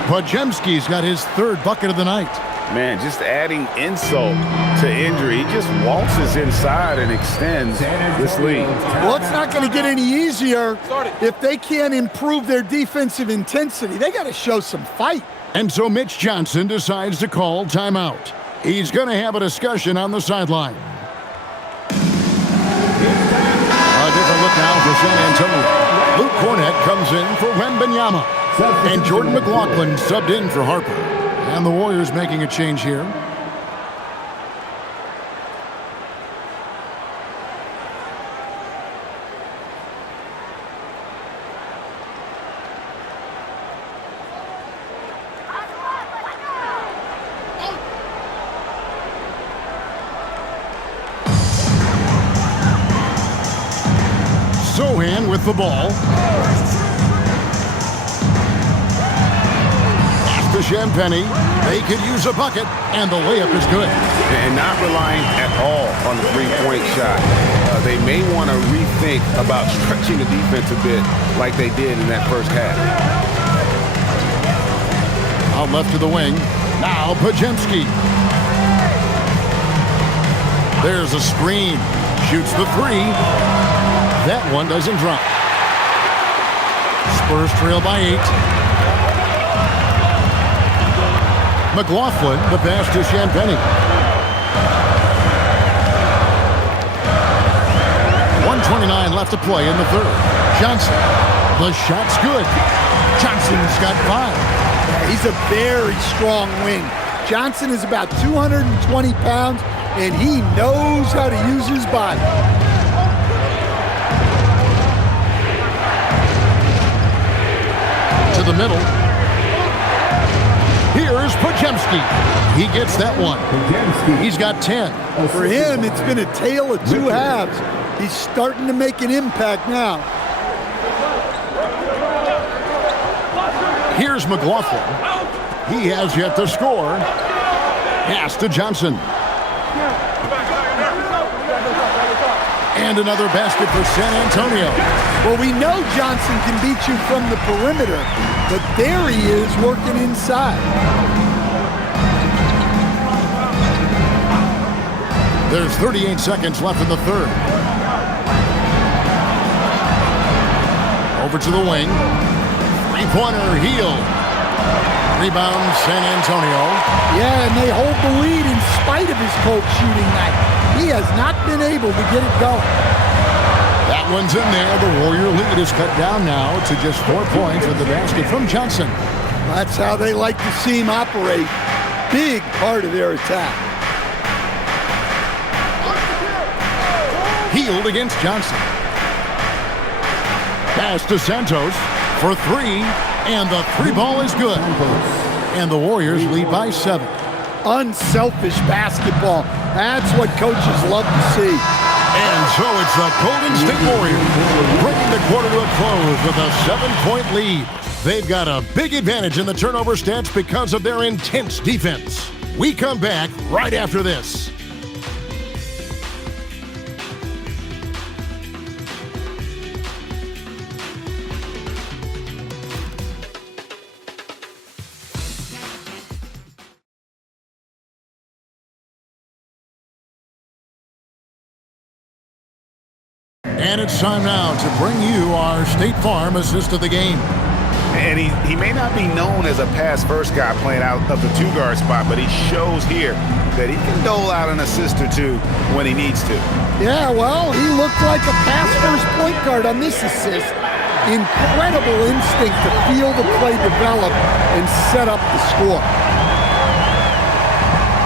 Podziemski's got his 3rd bucket of the night. Man, just adding insult to injury. He just waltzes inside and extends this lead. Well, it's not going to get any easier if they can't improve their defensive intensity. They got to show some fight. And so Mitch Johnson decides to call timeout. He's going to have a discussion on the sideline. A different look now for San Antonio. Luke Cornett comes in for Wembanyama. And Jordan McLaughlin subbed in for Harper. And the Warriors making a change here. Sohan with the ball. Pass to Champagnie. They could use a bucket, and the layup is good. And not relying at all on the three-point shot. They may want to rethink about stretching the defense a bit like they did in that first half. Out left to the wing. Now Podziemski. There's a screen. Shoots the 3. That one doesn't drop. Spurs trail by 8. McLaughlin, the pass to Champagnie. 1:29 left to play in the 3rd. Johnson, the shot's good. Johnson's got 5. He's a very strong wing. Johnson is about 220 pounds, and he knows how to use his body. the middle. Here's Podziemski. He gets that one. He's got 10. For him, it's been a tale of two halves. He's starting to make an impact now. Here's McLaughlin. He has yet to score. Pass to Johnson. And another basket for San Antonio. Well, we know Johnson can beat you from the perimeter, but there he is working inside. There's 38 seconds left in the third. Over to the wing. Three-pointer, Heel. Rebound, San Antonio. Yeah, and they hold the lead in spite of his coach shooting night. He has not been able to get it going. That one's in there. The Warrior lead is cut down now to just 4 points with the basket from Johnson. That's how they like to see him operate. Big part of their attack. Healed against Johnson. Pass to Santos for three, and the three ball is good. And the Warriors lead by 7. Unselfish basketball. That's what coaches love to see. And so it's the Golden State Warriors bringing the quarter to a close with a 7-point lead. They've got a big advantage in the turnover stats because of their intense defense. We come back right after this. And it's time now to bring you our State Farm assist of the game. And he may not be known as a pass-first guy playing out of the two-guard spot, but he shows here that he can dole out an assist or two when he needs to. Yeah, well, he looked like a pass-first point guard on this assist. Incredible instinct to feel the play develop and set up the score.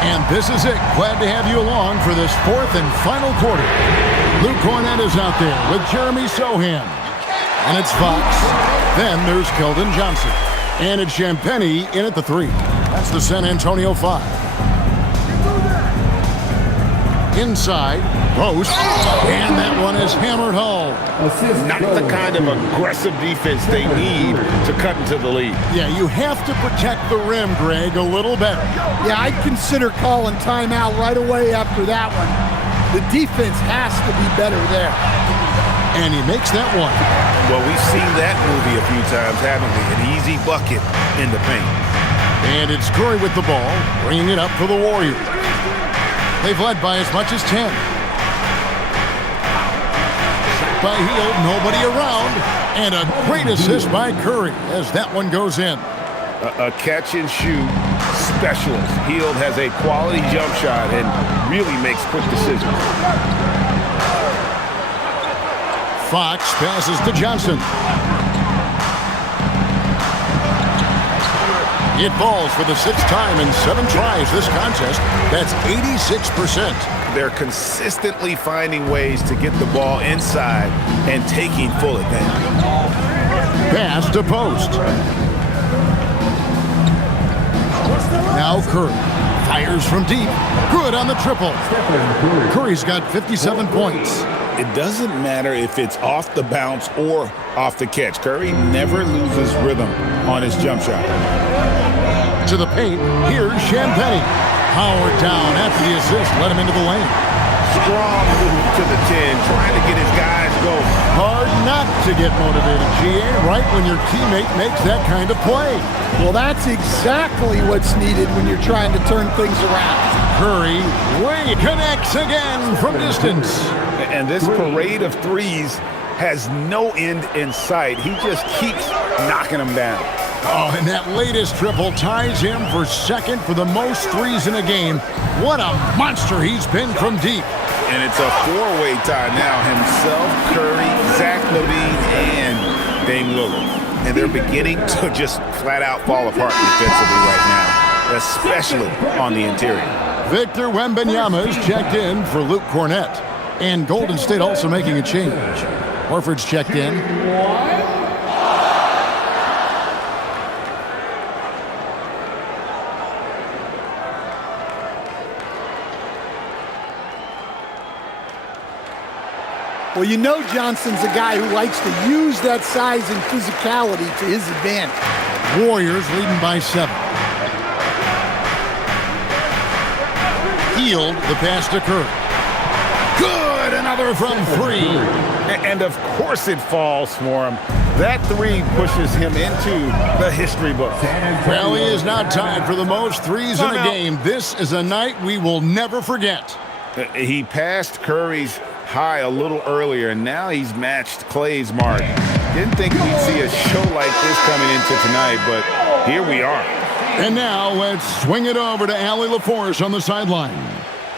And this is it. Glad to have you along for this fourth and final quarter. Luke Cornett is out there with Jeremy Sohan. And it's Fox. Then there's Keldon Johnson. And it's Champagnie in at the 3. That's the San Antonio 5. Inside, post, and that one is hammered home. Not the kind of aggressive defense they need to cut into the lead. Yeah, you have to protect the rim, Greg, a little better. Yeah, I'd consider calling timeout right away after that one. The defense has to be better there. And he makes that one. Well, we've seen that movie a few times, haven't we? An easy bucket in the paint. And it's Curry with the ball, bringing it up for the Warriors. They've led by as much as 10. Shot by Hield, nobody around. And a great assist by Curry as that one goes in. A catch-and-shoot specialist. Hield has a quality jump shot and really makes quick decisions. Fox passes to Johnson. It falls for the 6th time in 7 tries this contest. That's 86%. They're consistently finding ways to get the ball inside and taking full advantage. Pass to post. Now Curry fires from deep. Good on the triple. Curry's got 57 points. It doesn't matter if it's off the bounce or off the catch. Curry never loses rhythm on his jump shot. To the paint, here's Champagnie. Howard down after the assist, let him into the lane. Strong move to the 10, trying to get his guys going. Hard not to get motivated, GA, right when your teammate makes that kind of play. Well, that's exactly what's needed when you're trying to turn things around. Curry connects again from distance. And this parade of threes has no end in sight. He just keeps knocking them down. Oh, and that latest triple ties him for 2nd for the most threes in a game. What a monster he's been from deep. And it's a 4-way tie now. Himself, Curry, Zach LaVine, and Dame Lillard. And they're beginning to just flat out fall apart defensively right now, especially on the interior. Victor Wembanyama is checked in for Luke Cornett. And Golden State also making a change. Horford's checked in. Well, you know Johnson's a guy who likes to use that size and physicality to his advantage. Warriors leading by 7. Healed, the pass to Curry. Good, another from 3. And of course it falls for him. That 3 pushes him into the history book. Well, he is now tied for the most threes in a game. This is a night we will never forget. He passed Curry's high a little earlier, and now he's matched Clay's mark. Didn't think we'd see a show like this coming into tonight, but here we are. And now let's swing it over to Allie LaForce on the sideline.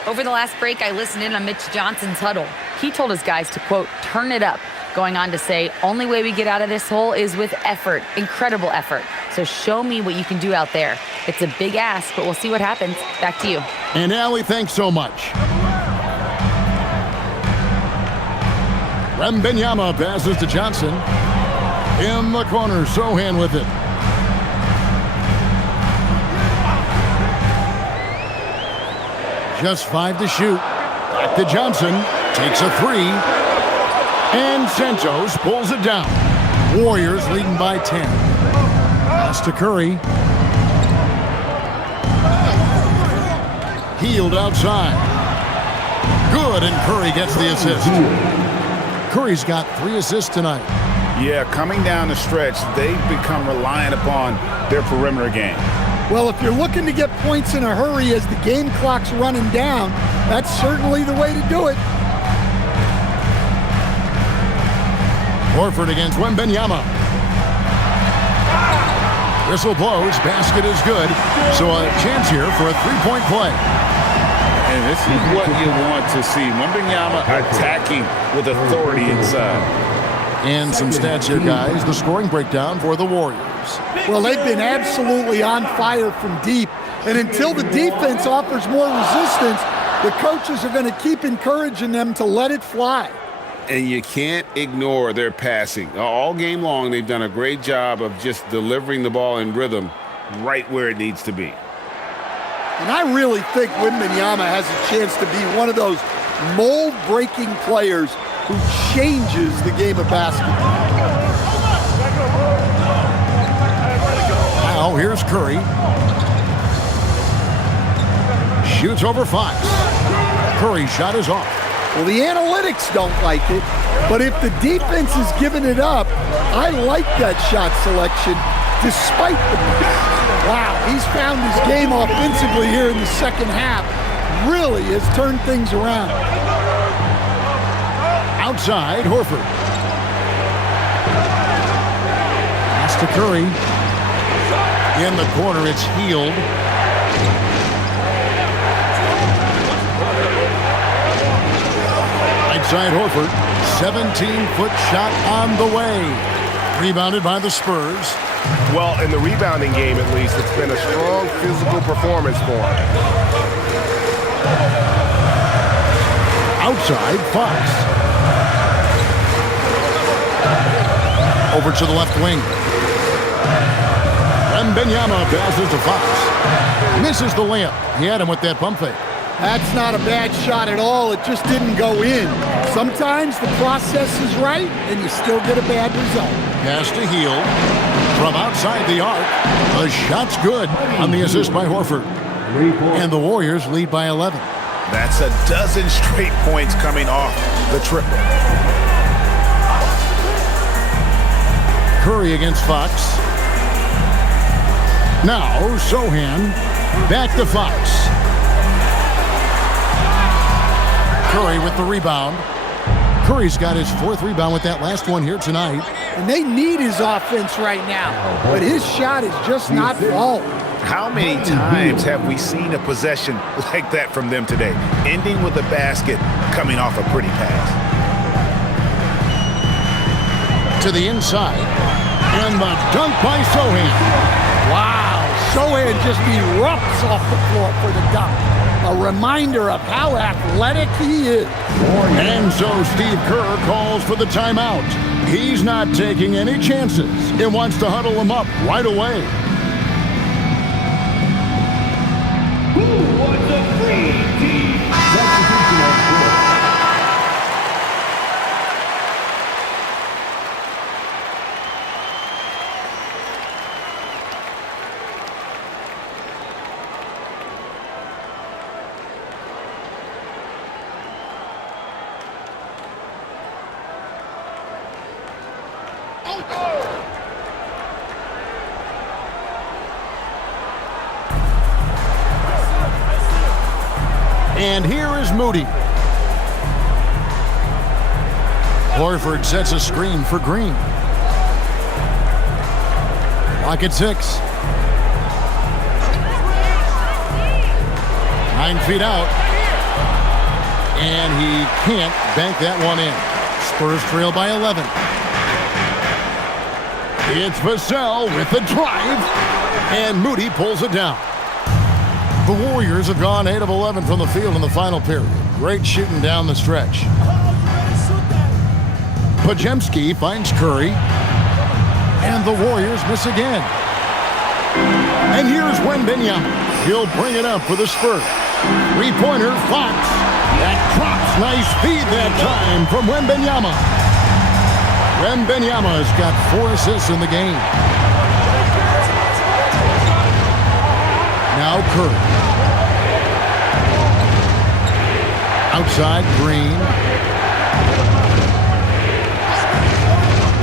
Over the last break, I listened in on Mitch Johnson's huddle. He told his guys to, quote, turn it up, going on to say, only way we get out of this hole is with effort, incredible effort. So show me what you can do out there. It's a big ask, but we'll see what happens. Back to you. And Allie, thanks so much. Wembanyama passes to Johnson. In the corner, Sohan with it. Just 5 to shoot. Back to Johnson. Takes a 3. And Santos pulls it down. Warriors leading by 10. Pass to Curry. Healed outside. Good, and Curry gets the assist. Curry's got 3 assists tonight. Yeah, coming down the stretch, they've become reliant upon their perimeter game. Well, if you're looking to get points in a hurry as the game clock's running down, that's certainly the way to do it. Horford against Wembanyama. Whistle blows, basket is good, so a chance here for a 3-point play. And this is what you want to see. Wembanyama attacking with authority inside. And some stats here, guys. The scoring breakdown for the Warriors. Well, they've been absolutely on fire from deep. And until the defense offers more resistance, the coaches are going to keep encouraging them to let it fly. And you can't ignore their passing. All game long, they've done a great job of just delivering the ball in rhythm right where it needs to be. And I really think Wembanyama has a chance to be one of those mold-breaking players who changes the game of basketball. Now here's Curry. Shoots over Fox. Curry's shot is off. Well, the analytics don't like it, but if the defense is giving it up, I like that shot selection despite the miss. Wow, he's found his game offensively here in the second half. Really has turned things around. Outside, Horford. Pass to Curry. In the corner, it's Healed. Outside Horford. 17-foot shot on the way. Rebounded by the Spurs. Well, in the rebounding game, at least, it's been a strong physical performance for him. Outside, Fox. Over to the left wing. Wembanyama passes to Fox. Misses the layup. He had him with that pump fake. That's not a bad shot at all. It just didn't go in. Sometimes the process is right, and you still get a bad result. Pass to Heal. From outside the arc. The shot's good on the assist by Horford. And the Warriors lead by 11. That's a dozen straight points coming off the triple. Curry against Fox. Now Sohan. Back to Fox. Curry with the rebound. Curry's got his 4th rebound with that last one here tonight. And they need his offense right now, but his shot is just not falling. How many times have we seen a possession like that from them today, ending with a basket coming off a pretty pass? To the inside, and the dunk by Sohan. Wow, Sohan just erupts off the floor for the dunk. A reminder of how athletic he is. And so Steve Kerr calls for the timeout. He's not taking any chances. He wants to huddle him up right away. Who wants a free team? And here is Moody. Horford sets a screen for Green. Lock at 6. 9 feet out. And he can't bank that one in. Spurs trail by 11. It's Vassell with the drive. And Moody pulls it down. The Warriors have gone 8 of 11 from the field in the final period. Great shooting down the stretch. Podziemski finds Curry. And the Warriors miss again. And here's Wembanyama. He'll bring it up for the Spurs. Three-pointer, Fox. That drops. Nice feed that time from Wembanyama. Wembanyama has got 4 assists in the game. Now Curry. Outside, Green.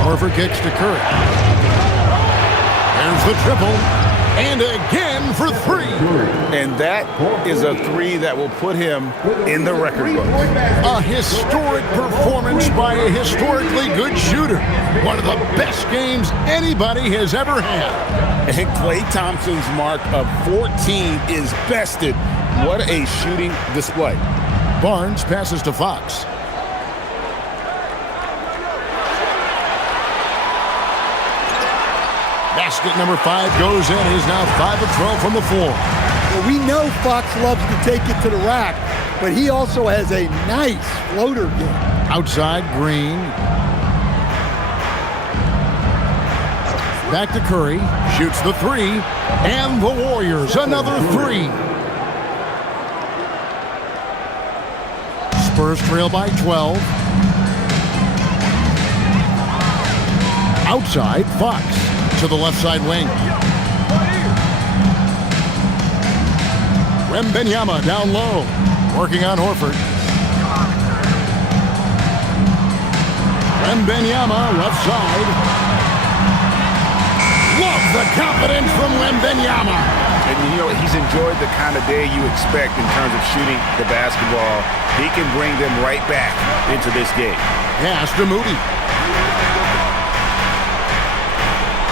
Horford kicks to Curry. There's the triple. And again for 3. And that is a 3 that will put him in the record book. A historic performance by a historically good shooter. One of the best games anybody has ever had. And Klay Thompson's mark of 14 is bested. What a shooting display. Barnes passes to Fox. Basket number 5 goes in. He's now 5 of 12 from the floor. Well, we know Fox loves to take it to the rack, but he also has a nice floater game. Outside, Green. Back to Curry. Shoots the 3. And the Warriors, another 3. Spurs trail by 12. Outside, Fox. To the left side wing. Wembanyama down low. Working on Horford. Wembanyama left side. Love the confidence from Wembanyama. And you know, he's enjoyed the kind of day you expect in terms of shooting the basketball. He can bring them right back into this game. Pass to Moody.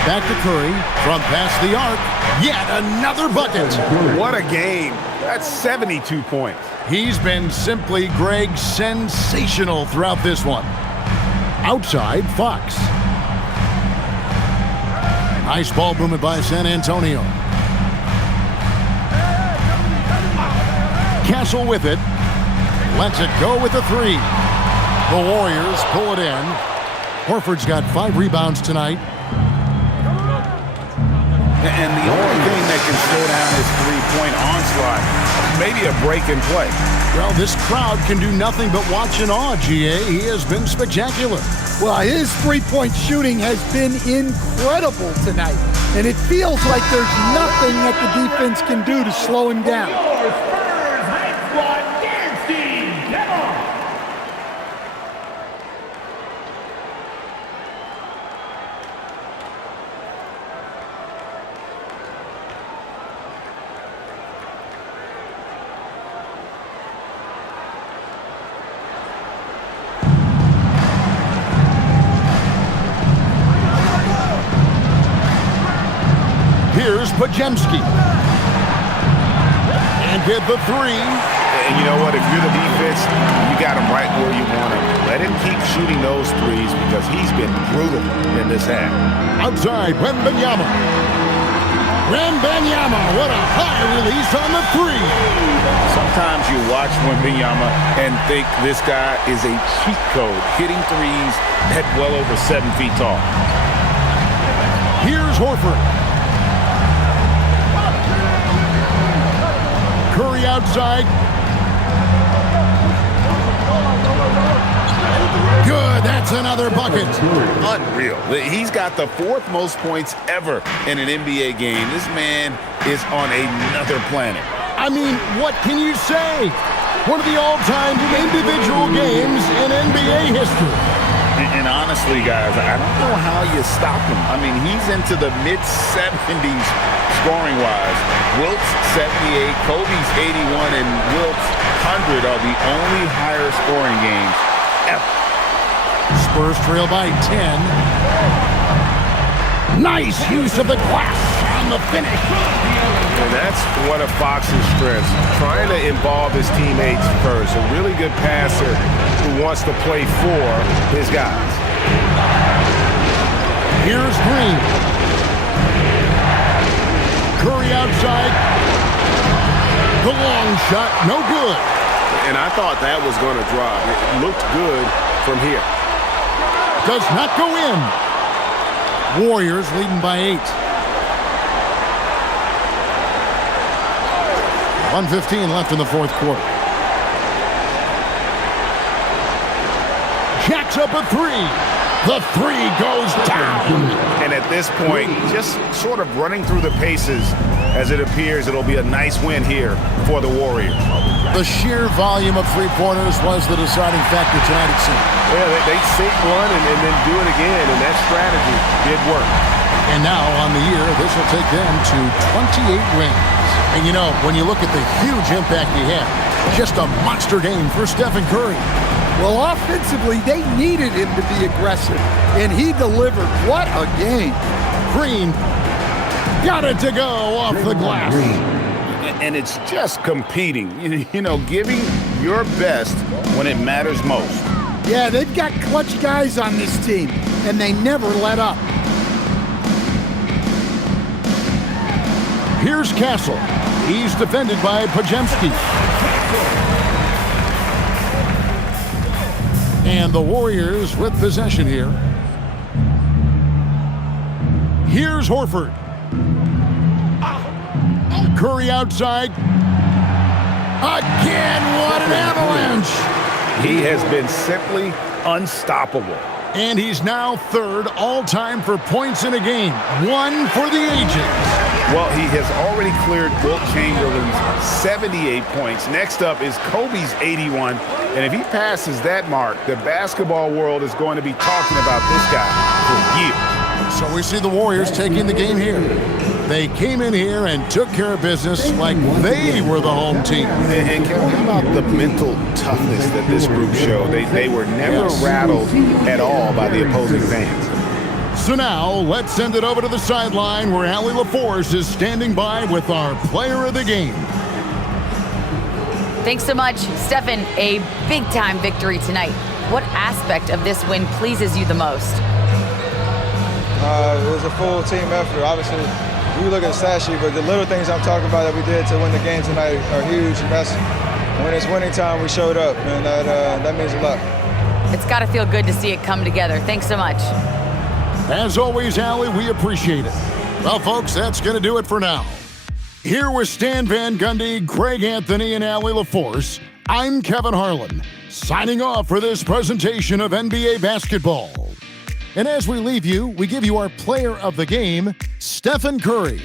Back to Curry from past the arc. Yet another bucket. What a game. That's 72 points. He's been simply, Greg, sensational throughout this one. Outside, Fox. Nice ball movement by San Antonio. Castle with it. Lets it go with a 3. The Warriors pull it in. Horford's got 5 rebounds tonight. And the only thing that can slow down his three-point onslaught, maybe a break in play. Well, this crowd can do nothing but watch in awe, GA. He has been spectacular. Well, his three-point shooting has been incredible tonight. And it feels like there's nothing that the defense can do to slow him down. Here's Podziemski. And get the 3. And you know what? If you're the defense, you got him right where you want him. Let him keep shooting those threes because he's been brutal in this half. Outside, Wembanyama. Wembanyama, what a high release on the 3. Sometimes you watch Wembanyama and think this guy is a cheat code, hitting threes at well over 7 feet tall. Here's Horford. Curry outside. Good, that's another bucket. Unreal. He's got the 4th most points ever in an NBA game. This man is on another planet. I mean, what can you say? One of the all-time individual games in NBA history. And honestly, guys, I don't know how you stop him. I mean, he's into the mid-70s scoring-wise. Wilt's 78, Kobe's 81, and Wilt's 100 are the only higher scoring games ever. Spurs trail by 10. Nice use of the glass on the finish. And that's one of Fox's strengths, trying to involve his teammates first. A really good passer who wants to play for his guys. Here's Green. Curry outside. The long shot, no good. And I thought that was going to drop. It looked good from here. Does not go in. Warriors leading by 8. 1:15 left in the fourth quarter. Jacks up a 3. The 3 goes down. And at this point, just sort of running through the paces as it appears it'll be a nice win here for the Warriors. The sheer volume of three-pointers was the deciding factor tonight, it seemed. Yeah, they sink one and then do it again, and that strategy did work. And now, on the year, this will take them to 28 wins. And you know, when you look at the huge impact he had, just a monster game for Stephen Curry. Well, offensively, they needed him to be aggressive, and he delivered. What a game. Green got it to go off the glass. And it's just competing, you know, giving your best when it matters most. Yeah, they've got clutch guys on this team, and they never let up. Here's Castle. He's defended by Pajemski. And the Warriors with possession here. Here's Horford. Curry outside. Again, what an avalanche! He has been simply unstoppable. And he's now third all-time for points in a game. 1 for the ages. Well, he has already cleared Wilt Chamberlain's 78 points. Next up is Kobe's 81. And if he passes that mark, the basketball world is going to be talking about this guy for years. So we see the Warriors taking the game here. They came in here and took care of business like they were the home team. And Kevin, how about the mental toughness that this group showed? They were never rattled at all by the opposing fans. So now, let's send it over to the sideline where Allie LaForce is standing by with our player of the game. Thanks so much, Stephen. A big-time victory tonight. What aspect of this win pleases you the most? It was a full team effort. Obviously, we look at the stat sheet, but the little things I'm talking about that we did to win the game tonight are huge. And that's when it's winning time, we showed up, and that means a lot. It's got to feel good to see it come together. Thanks so much. As always, Allie, we appreciate it. Well, folks, that's going to do it for now. Here with Stan Van Gundy, Greg Anthony, and Allie LaForce, I'm Kevin Harlan, signing off for this presentation of NBA basketball. And as we leave you, we give you our player of the game, Stephen Curry.